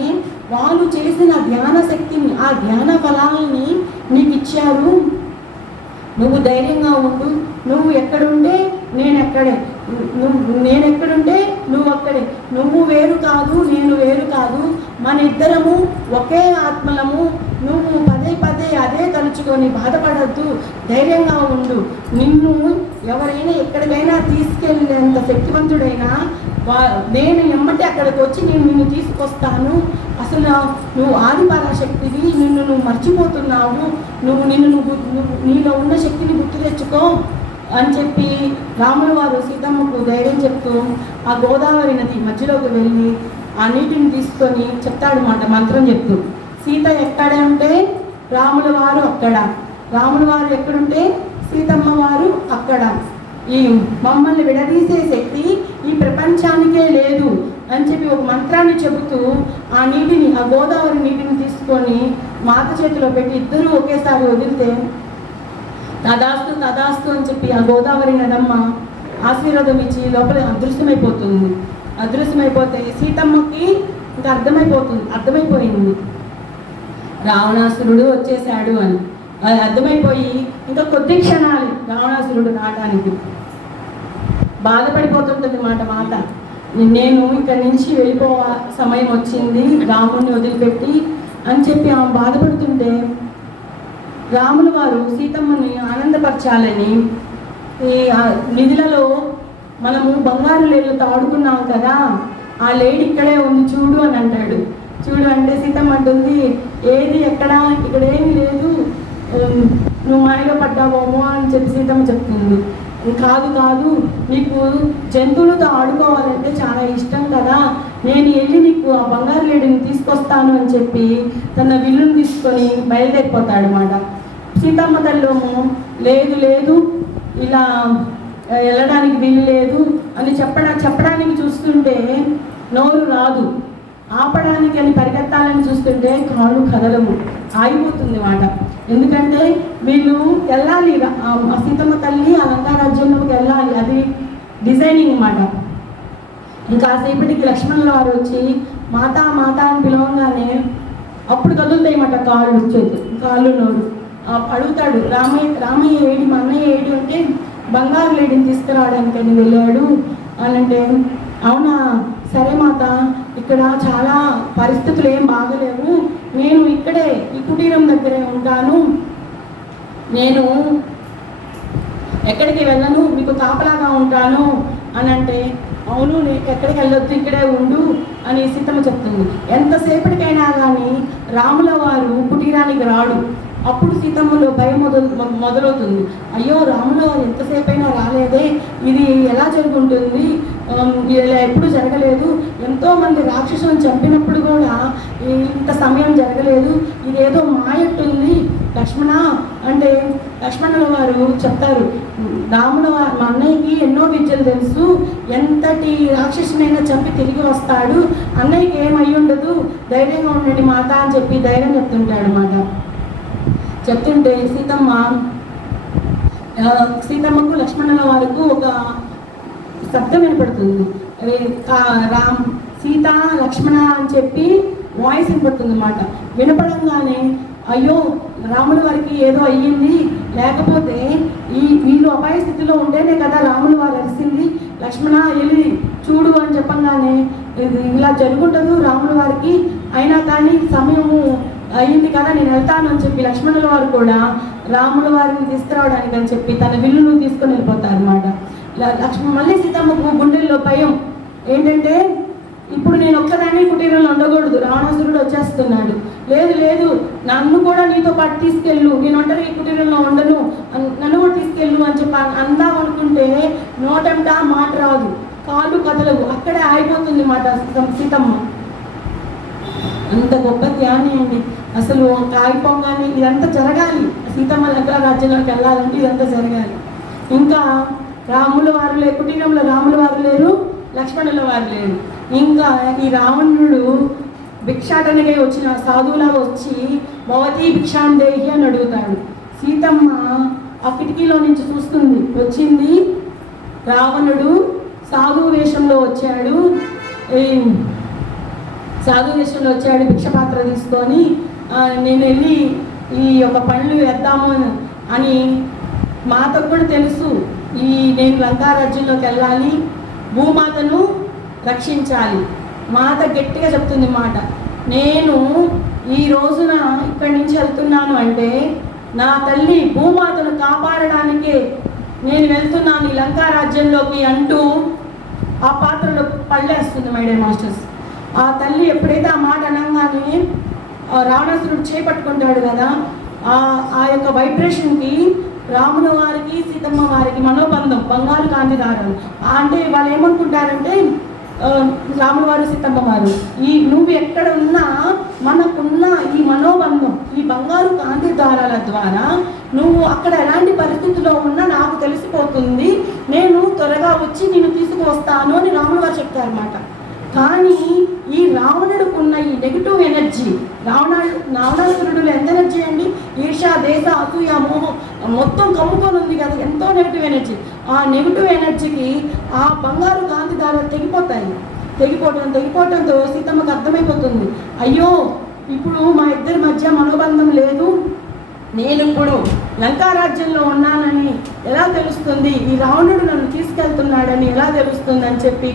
వాళ్ళు చేసిన ధ్యాన శక్తిని, ఆ ధ్యాన ఫలాలని నీకు ఇచ్చారు. నువ్వు ధైర్యంగా ఉండు, నువ్వు ఎక్కడుంటే నేనెక్కడుంటే నువ్వు అక్కడే, నువ్వు వేరు కాదు నేను వేరు కాదు, మన ఇద్దరము ఒకే ఆత్మలము. నువ్వు పదే పదే అదే తలుచుకొని బాధపడద్దు, ధైర్యంగా ఉండు. నిన్ను ఎవరైనా ఎక్కడికైనా తీసుకెళ్ళేంత శక్తివంతుడైనా నేను ఎమ్మటే అక్కడికి వచ్చి నిన్ను తీసుకొస్తాను. అసలు నువ్వు ఆదిపరాశక్తివి, నువ్వు మర్చిపోతున్నావు, నీలో ఉన్న శక్తిని గుర్తు తెచ్చుకో అని చెప్పి రాముల వారు సీతమ్మకు ధైర్యం చెప్తూ ఆ గోదావరి నది మధ్యలోకి వెళ్ళి ఆ నీటిని తీసుకొని చెప్తాడన్నమాట మంత్రం చెప్తూ. సీత ఎక్కడ ఉంటే రాముల వారు అక్కడ, రాముల వారు ఎక్కడుంటే సీతమ్మ వారు అక్కడ. ఈ మమ్మల్ని విడదీసే శక్తి ఈ ప్రపంచానికే లేదు అని చెప్పి ఒక మంత్రాన్ని చెబుతూ ఆ నీటిని, ఆ గోదావరి నీటిని తీసుకొని మాత చేతిలో పెట్టి ఇద్దరూ ఒకేసారి వదిలితే తదాస్తు తదాస్తు అని చెప్పి ఆ గోదావరి నదమ్మ ఆశీర్వాదం ఇచ్చి లోపల అదృశ్యమైపోతుంది. అదృశ్యమైపోతే సీతమ్మకి ఇంకా అర్థమైపోయింది రావణాసురుడు వచ్చేసాడు అని. అది అర్థమైపోయి ఇంకా కొద్ది క్షణాలు రావణాసురుడు రావడానికి బాధపడిపోతుంటుంది మాత. నేను ఇక్కడి నుంచి వెళ్ళిపోవా సమయం వచ్చింది రాముడిని వదిలిపెట్టి అని చెప్పి ఆమె బాధపడుతుంటే రాముల వారు సీతమ్మని ఆనందపరచాలని ఈ నిధులలో మనము బంగారు లేళ్ళతో ఆడుకున్నాం కదా, ఆ లేడి ఇక్కడే ఉంది చూడు అని అంటాడు. చూడు అంటే సీతమ్మ అంటుంది, ఏది ఎక్కడ, ఇక్కడ ఏమీ లేదు, నువ్వు మాయలో పడ్డావేమో అని చెప్పి సీతమ్మ చెప్తుంది. కాదు, నీకు జంతువులతో ఆడుకోవాలంటే చాలా ఇష్టం కదా, నేను వెళ్ళి నీకు ఆ బంగారు లేడిని తీసుకొస్తాను అని చెప్పి తన విల్లుని తీసుకొని బయలుదేరిపోతాడు అన్నమాట. సీతమ్మ తల్లేమో లేదు ఇలా వెళ్ళడానికి వీలు లేదు అని చెప్పడానికి చూస్తుంటే నోరు రాదు, ఆపడానికి అని పరిగెత్తాలని చూస్తుంటే కాళ్ళు కదలము, ఆగిపోతుంది మాట. ఎందుకంటే వీళ్ళు వెళ్ళాలి, ఆ సీతమ్మ తల్లి ఆ లంకా రాజ్యంలోకి వెళ్ళాలి, అది డిజైనింగ్ అన్నమాట. ఇంకాసేపటికి లక్ష్మణుల వారు వచ్చి మాత అని పిలవగానే అప్పుడు కదులుతాయి అన్నమాట కాళ్ళు నోరు. అడుగుతాడు, రామయ్య ఏడి, మా అన్నయ్య ఏడి అంటే బంగారు లేడిని తీసుకురావడానికి అని వెళ్ళాడు అని అంటే, అవునా సరే మాత, ఇక్కడ చాలా పరిస్థితులు ఏం బాగలేవు, నేను ఇక్కడే ఈ కుటీరం దగ్గరే ఉంటాను, నేను ఎక్కడికి వెళ్ళను, మీకు కాపలాగా ఉంటాను అని అంటే, అవును ఎక్కడికి వెళ్ళొద్దు ఇక్కడే ఉండు అని సీతమ్మ చెప్తుంది. ఎంతసేపటికైనా కానీ రాముల వారు కుటీరానికి రాడు. అప్పుడు సీతమ్మలో భయం మొదలవుతుంది. అయ్యో రాముడు ఎంతసేపు అయినా రాలేదే, ఇది ఎలా జరుగుతుంది, ఇలా ఎప్పుడు జరగలేదు, ఎంతోమంది రాక్షసులను చంపినప్పుడు కూడా ఇంత సమయం జరగలేదు, ఇదేదో మాయట్టుంది లక్ష్మణ అంటే లక్ష్మణుల వారు చెప్తారు, రాముడు మా అన్నయ్యకి ఎన్నో విద్యలు తెలుసు, ఎంతటి రాక్షసునైనా చంపి తిరిగి వస్తాడు, అన్నయ్యకి ఏమై ఉండదు, ధైర్యంగా ఉండండి మాత అని చెప్పి ధైర్యం చెప్తుంటాడు అన్నమాట. చెప్తుంటే సీతమ్మకు లక్ష్మణుల వారికి ఒక శబ్దం వినపడుతుంది. రామ్ సీత లక్ష్మణ అని చెప్పి వాయిస్ వినపడుతుంది అన్నమాట. వినపడంగానే అయ్యో రాముల వారికి ఏదో అయ్యింది, లేకపోతే వీళ్ళు అపాయ స్థితిలో ఉంటేనే కదా రాముల వారు అరిసింది, లక్ష్మణ వెళ్ళి చూడు అని చెప్పంగానే ఇలా జరుగుంటదు రాముల వారికి, అయినా కానీ సమయము అయ్యింది కదా నేను వెళ్తాను అని చెప్పి లక్ష్మణుల వారు కూడా రాముల వారిని తీసుకురావడానికి అని చెప్పి తన విల్లును తీసుకొని వెళ్ళిపోతారు అన్నమాట. మళ్ళీ సీతమ్మకు గుండెల్లో భయం ఏంటంటే, ఇప్పుడు నేను ఒక్కదాన్ని కుటీరంలో ఉండకూడదు, రావణాసురుడు వచ్చేస్తున్నాడు, లేదు లేదు నన్ను కూడా నీతో పాటు తీసుకెళ్ళు, నేను ఒంటరి ఈ కుటీరంలో ఉండను, నన్ను కూడా తీసుకెళ్ళు అని చెప్పి అందాం అనుకుంటే నోటంట మాట రాదు, కాళ్ళు కదలవు, అక్కడే ఆగిపోతుంది మాట సీతమ్మ. అంత గొప్ప ధ్యానం అండి. అసలు ఆగిపోగానే ఇదంతా జరగాలి, సీతమ్మ దగ్గర రాజ్యంలోకి వెళ్ళాలంటే ఇదంతా జరగాలి. ఇంకా రాముల వారు లేరు, కుటీరంలో రాముల వారు లేరు, లక్ష్మణుల వారు లేరు. ఇంకా ఈ రావణుడు భిక్షాటనకై వచ్చిన సాధువులా వచ్చి భవతి భిక్షాందేహి అని అడుగుతాడు. సీతమ్మ ఆ కిటికీలో నుంచి చూస్తుంది, వచ్చింది రావణుడు సాధువు వేషంలో వచ్చాడు, భిక్షపాత్ర తీసుకొని నేను వెళ్ళి ఈ యొక్క పనులు వేద్దాము అని మాతకు కూడా తెలుసు, నేను లంకారాజ్యంలోకి వెళ్ళాలి, భూమాతను రక్షించాలి. మాత గట్టిగా చెప్తుంది మాట, నేను ఈ రోజున ఇక్కడి నుంచి వెళ్తున్నాను అంటే నా తల్లి భూమాతను కాపాడడానికే నేను వెళ్తున్నాను ఈ లంకారాజ్యంలోకి అంటూ ఆ పాత్రలో పళ్ళేస్తుంది మై డియర్ మాస్టర్స్. ఆ తల్లి ఎప్పుడైతే ఆ మాట అనగానే రావణాసురుడు చేపట్టుకుంటాడు కదా, ఆ యొక్క వైబ్రేషన్కి రాముల వారికి సీతమ్మ వారికి మనోబంధం బంగారు కాంతి దారాలు. అంటే వాళ్ళు ఏమనుకుంటారంటే రాముల వారు సీతమ్మ వారు నువ్వు ఎక్కడ ఉన్నా మనకున్న ఈ మనోబంధం ఈ బంగారు కాంతి దారాల ద్వారా నువ్వు అక్కడ ఎలాంటి పరిస్థితిలో ఉన్నా నాకు తెలిసిపోతుంది, నేను త్వరగా వచ్చి నేను తీసుకువస్తాను అని రాముల వారు చెప్తారన్నమాట. కానీ ఈ రావణుడుకున్న ఈ నెగిటివ్ ఎనర్జీ, రావణాసురుడు ఎంత ఎనర్జీ అండి, ఈర్ష దేశ అసూయ మోహం మొత్తం కమ్ముకొని ఉంది కదా, ఎంతో నెగిటివ్ ఎనర్జీ. ఆ నెగిటివ్ ఎనర్జీకి ఆ బంగారు కాంతి దారాలు తెగిపోవడంతో సీతమ్మకు అర్థమైపోతుంది, అయ్యో ఇప్పుడు మా ఇద్దరి మధ్య మనోబంధం లేదు, నేను ఇప్పుడు లంకారాజ్యంలో ఉన్నానని ఎలా తెలుస్తుంది, ఈ రావణుడు నన్ను తీసుకెళ్తున్నాడని ఎలా తెలుస్తుంది అని చెప్పి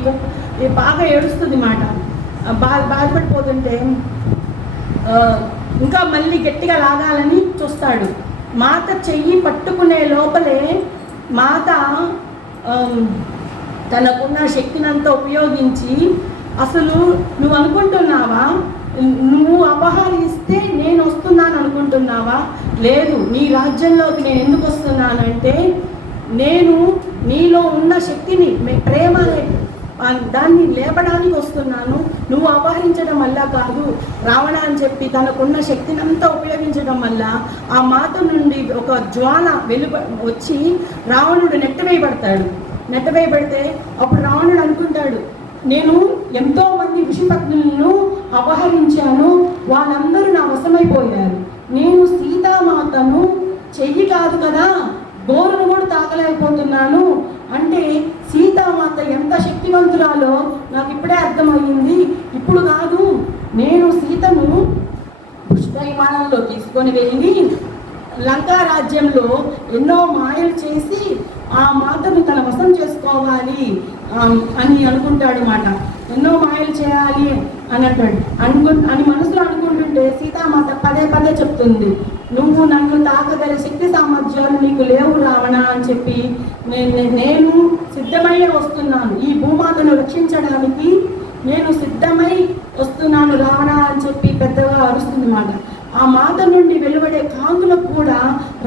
బాగా ఏడుస్తుంది మాట. బాధపడిపోతుంటే ఇంకా మళ్ళీ గట్టిగా లాగాలని చూస్తాడు. మాత చెయ్యి పట్టుకునే లోపలే మాత తనకున్న శక్తినంతా ఉపయోగించి, అసలు నువ్వు అనుకుంటున్నావా నువ్వు అపహరిస్తే నేను వస్తున్నాను అనుకుంటున్నావా, లేదు నీ రాజ్యంలోకి నేను ఎందుకు వస్తున్నానంటే నేను నీలో ఉన్న శక్తిని ప్రేమ దాన్ని లేపడానికి వస్తున్నాను, నువ్వు అపహరించడం వల్ల కాదు, రావణ అని చెప్పి తనకున్న శక్తినంతా ఉపయోగించడం వల్ల ఆ మాత నుండి ఒక జ్వాల వచ్చి రావణుడు నెట్టవేయబడితే అప్పుడు రావణుడు అనుకుంటాడు, నేను ఎంతోమంది ఋషిపత్నులను అపహరించాను, వాళ్ళందరూ నా వశమైపోయారు, నేను సీతామాతను చెయ్యి కాదు కదా గోరును కూడా తాకలేకపోతున్నాను అంటే సీతామాత ఎంత శక్తివంతురాలో నాకు ఇప్పుడే అర్థమయ్యింది. ఇప్పుడు కాదు, నేను సీతను పుష్ప విమానంలో తీసుకొని వెళ్ళి లంకా రాజ్యంలో ఎన్నో మాయలు చేసి ఆ మాతను తన వశం చేసుకోవాలి అని అనుకుంటాడు మాట. ఎన్నో మాయలు చేయాలి అని అంటాడు. అని మనసులో అనుకుంటుంటే సీతామాత పదే చెప్తుంది, నువ్వు నన్ను తాకగల శక్తి సామర్థ్యాలు నీకు లేవు రావణ అని చెప్పి నేను సిద్ధమై వస్తున్నాను, ఈ భూమాతను రక్షించడానికి నేను సిద్ధమై వస్తున్నాను రావణ అని చెప్పి పెద్దగా అరుస్తుంది మాట. ఆ మాత నుండి వెలువడే కాంతులకు కూడా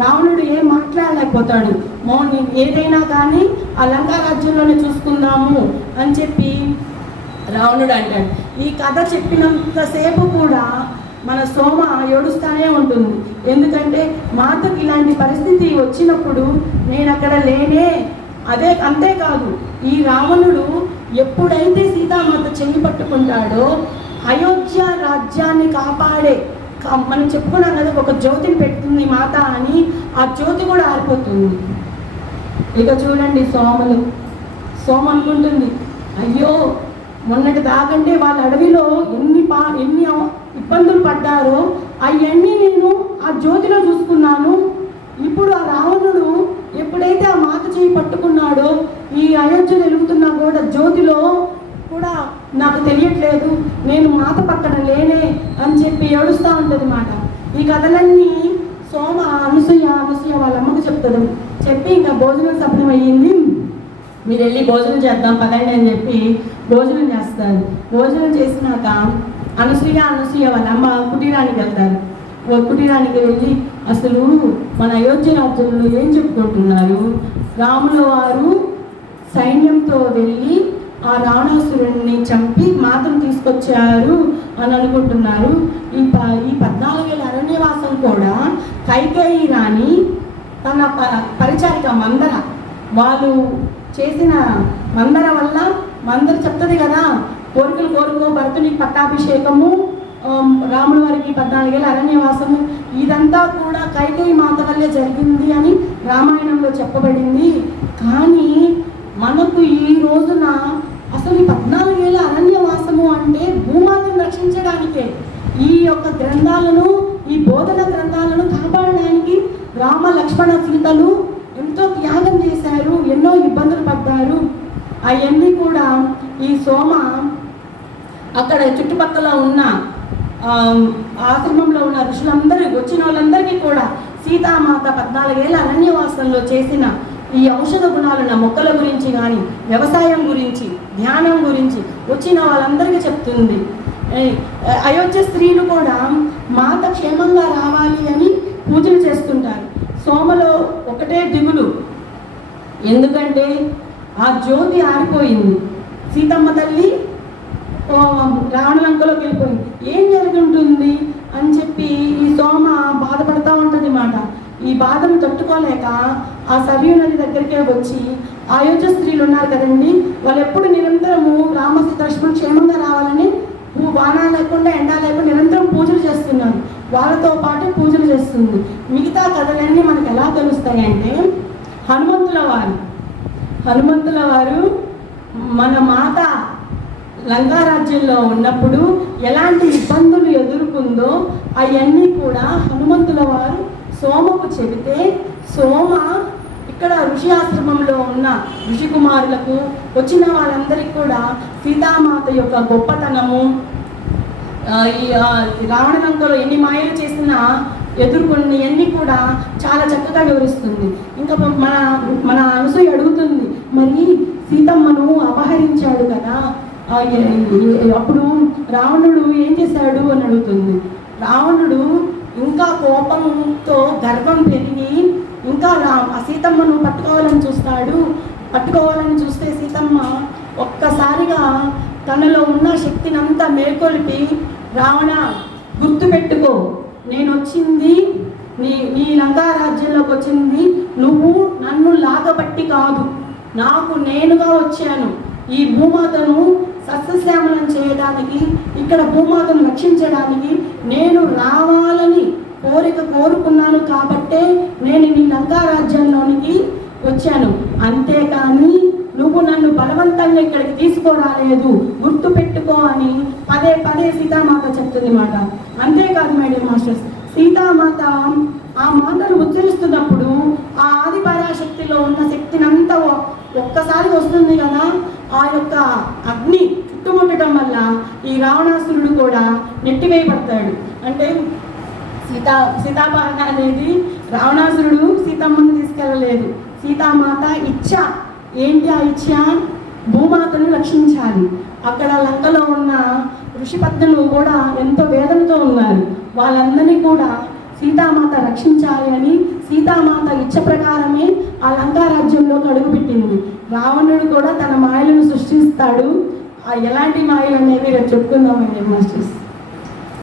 రావణుడు ఏం మాట్లాడలేకపోతాడు. నేను ఏదైనా కానీ ఆ లంకా రాజ్యంలోనే చూసుకుందాము అని చెప్పి రావణుడు అంటాడు. ఈ కథ చెప్పినంతసేపు కూడా మన సోమ ఏడుస్తానే ఉంటుంది. ఎందుకంటే మాతకు ఇలాంటి పరిస్థితి వచ్చినప్పుడు నేను అక్కడ లేనే. అంతేకాదు, ఈ రావణుడు ఎప్పుడైతే సీతామాత చెయ్యి పట్టుకుంటాడో అయోధ్య రాజ్యాన్ని కాపాడే, మనం చెప్పుకున్నాం కదా, ఒక జ్యోతిని పెడుతుంది మాత అని, ఆ జ్యోతి కూడా ఆరిపోతుంది. ఇక చూడండి సోమ అనుకుంటుంది, అయ్యో మొన్నటి దాకంటే వాళ్ళ అడవిలో ఎన్ని ఇబ్బందులు పడ్డారో అవన్నీ నేను ఆ జ్యోతిలో చూసుకున్నాను. ఇప్పుడు ఆ రావణుడు ఎప్పుడైతే ఆ మాత చేయి పట్టుకున్నాడో ఈ అయోధ్య వెలుగుతున్నా కూడా జ్యోతిలో కూడా నాకు తెలియట్లేదు, నేను మాత పక్కన లేనే అని చెప్పి ఏడుస్తూ ఉంటుంది మాట. ఈ కథలన్నీ సోమ అనసూయ వాళ్ళ అమ్మకు చెప్తాడు. చెప్పి ఇంకా భోజనం సమయం అయ్యింది, మీరు వెళ్ళి భోజనం చేద్దాం పదండి అని చెప్పి భోజనం చేస్తారు. భోజనం చేసినాక అనసూయ వాళ్ళ అమ్మ కుటీరానికి వెళ్తారు. కుటీరానికి వెళ్ళి అసలు మన అయోధ్య రాజ్యంలో ఏం చెప్పుకుంటున్నారు, రాముల వారు సైన్యంతో వెళ్ళి ఆ రావణాసురుడిని చంపి మాతను తీసుకొచ్చారు అని అనుకుంటున్నారు. ఈ 14 ఏళ్ళ అరణ్యవాసం కూడా కైకేయి రాణి తన పరిచారిక మందర, వాళ్ళు చేసిన మందర వల్ల, మందర చెప్తుంది కదా, కోరికలు కోరుకో భరతునికి పట్టాభిషేకము, రాముల వారికి 14 ఏళ్ళ అరణ్యవాసము, ఇదంతా కూడా కైకేయి మాత వల్లే జరిగింది అని రామాయణంలో చెప్పబడింది. కానీ మనకు ఈ రోజున అసలు ఈ 14 ఏళ్ళ అరణ్యవాసము అంటే భూమాతను రక్షించడానికే. ఈ యొక్క గ్రంథాలను, ఈ బోధన గ్రంథాలను కాపాడడానికి రామ లక్ష్మణ సీతలు ఎంతో త్యాగం చేశారు, ఎన్నో ఇబ్బందులు పడ్డారు. అవన్నీ కూడా ఈ సోమ అక్కడ చుట్టుపక్కల ఉన్న ఆశ్రమంలో ఉన్న ఋషులందరూ వచ్చిన వాళ్ళందరికీ కూడా సీతామాత 14 ఏళ్ళ అరణ్యవాసంలో చేసిన ఈ ఔషధ గుణాలున్న మొక్కల గురించి కానీ, వ్యవసాయం గురించి, ధ్యానం గురించి వచ్చిన వాళ్ళందరికీ చెప్తుంది. అయోధ్య స్త్రీలు కూడా మాత క్షేమంగా రావాలి అని పూజలు చేస్తుంటారు. సోమలో ఒకటే దిగులు, ఎందుకంటే ఆ జ్యోతి ఆరిపోయింది, సీతమ్మ తల్లి రావణలంకలోకి వెళ్ళిపోయింది, ఏం జరుగుతుంది అని చెప్పి ఈ సోమ బాధపడతా ఉంటుంది మాట. ఈ బాధను తట్టుకోలేక ఆ సరియు నది దగ్గరికే వచ్చి, అయోధ్య స్త్రీలు ఉన్నారు కదండి, వాళ్ళు ఎప్పుడు నిరంతరము రామసీత లక్ష్మణులు క్షేమంగా రావాలని వాన లేకుండా ఎండా లేకుండా నిరంతరం పూజలు చేస్తున్నారు. వాళ్ళతో పాటు పూజలు చేస్తుంది. మిగతా కథలన్నీ మనకు ఎలా తెలుస్తాయంటే, హనుమంతుల వారు మన మాత లంకారాజ్యంలో ఉన్నప్పుడు ఎలాంటి ఇబ్బందులు ఎదుర్కొందో అవన్నీ కూడా హనుమంతుల వారు సోమకు చెబితే, సోమ ఇక్కడ ఋషి ఆశ్రమంలో ఉన్న ఋషికుమారులకు వచ్చిన వాళ్ళందరికీ కూడా సీతామాత యొక్క గొప్పతనము, ఈ రావణలంకలో ఎన్ని మాయలు చేసినా ఎదుర్కొని అన్నీ కూడా చాలా చక్కగా వివరిస్తుంది. ఇంకా మన అనసూయ అడుగుతుంది, మరి సీతమ్మను అపహరించాడు కదా, అప్పుడు రావణుడు ఏం చేశాడు అని అడుగుతుంది. రావణుడు ఇంకా కోపంతో గర్వం పెరిగి ఇంకా సీతమ్మను పట్టుకోవాలని చూస్తే సీతమ్మ ఒక్కసారిగా తనలో ఉన్న శక్తిని అంతా మేల్కొలిపి, రావణ గుర్తుపెట్టుకో, నేను వచ్చింది నీ లంకా రాజ్యంలోకి వచ్చింది నువ్వు నన్ను లాగబట్టి కాదు, నాకు నేనుగా వచ్చాను. ఈ భూమాతను సస్యశ్యామలం చేయడానికి, ఇక్కడ భూమాతను రక్షించడానికి నేను రావాలని కోరుకున్నాను కాబట్టే నేను నీ లంకా రాజ్యంలోనికి వచ్చాను. అంతేకాని నువ్వు నన్ను బలవంతంగా ఇక్కడికి తీసుకురాలేదు, గుర్తు పెట్టుకో అని పదే సీతామాత చెప్తుంది మాట. అంతేకాదు మేడం మాస్టర్స్, సీతామాత ఆ మాటను ఉచ్చరిస్తున్నప్పుడు ఆ ఆది పరాశక్తిలో ఉన్న శక్తిని అంతా ఒక్కసారి వస్తుంది కదా, ఆ యొక్క అగ్ని చుట్టుముట్టడం వల్ల ఈ రావణాసురుడు కూడా నెట్టివేయబడతాడు. అంటే సీతాపహరణ అనేది రావణాసురుడు సీతమ్మను తీసుకెళ్ళలేదు, సీతామాత ఇచ్చ. ఏంటి ఆ ఇచ్చ? భూమాతను రక్షించాలి. అక్కడ లంకలో ఉన్న ఋషిపత్నులు కూడా ఎంతో వేదన కోరికతో ఉన్నారు. వాళ్ళందరినీ కూడా సీతామాత రక్షించాలి అని సీతామాత ఇచ్చ ప్రకారమే ఆ లంకా రాజ్యంలోకి అడుగుపెట్టింది. రావణుడు కూడా తన మాయలను సృష్టిస్తాడు. ఎలాంటి మాయలు అనేవి రేపు చెప్పుకుందామండి మాస్టర్స్.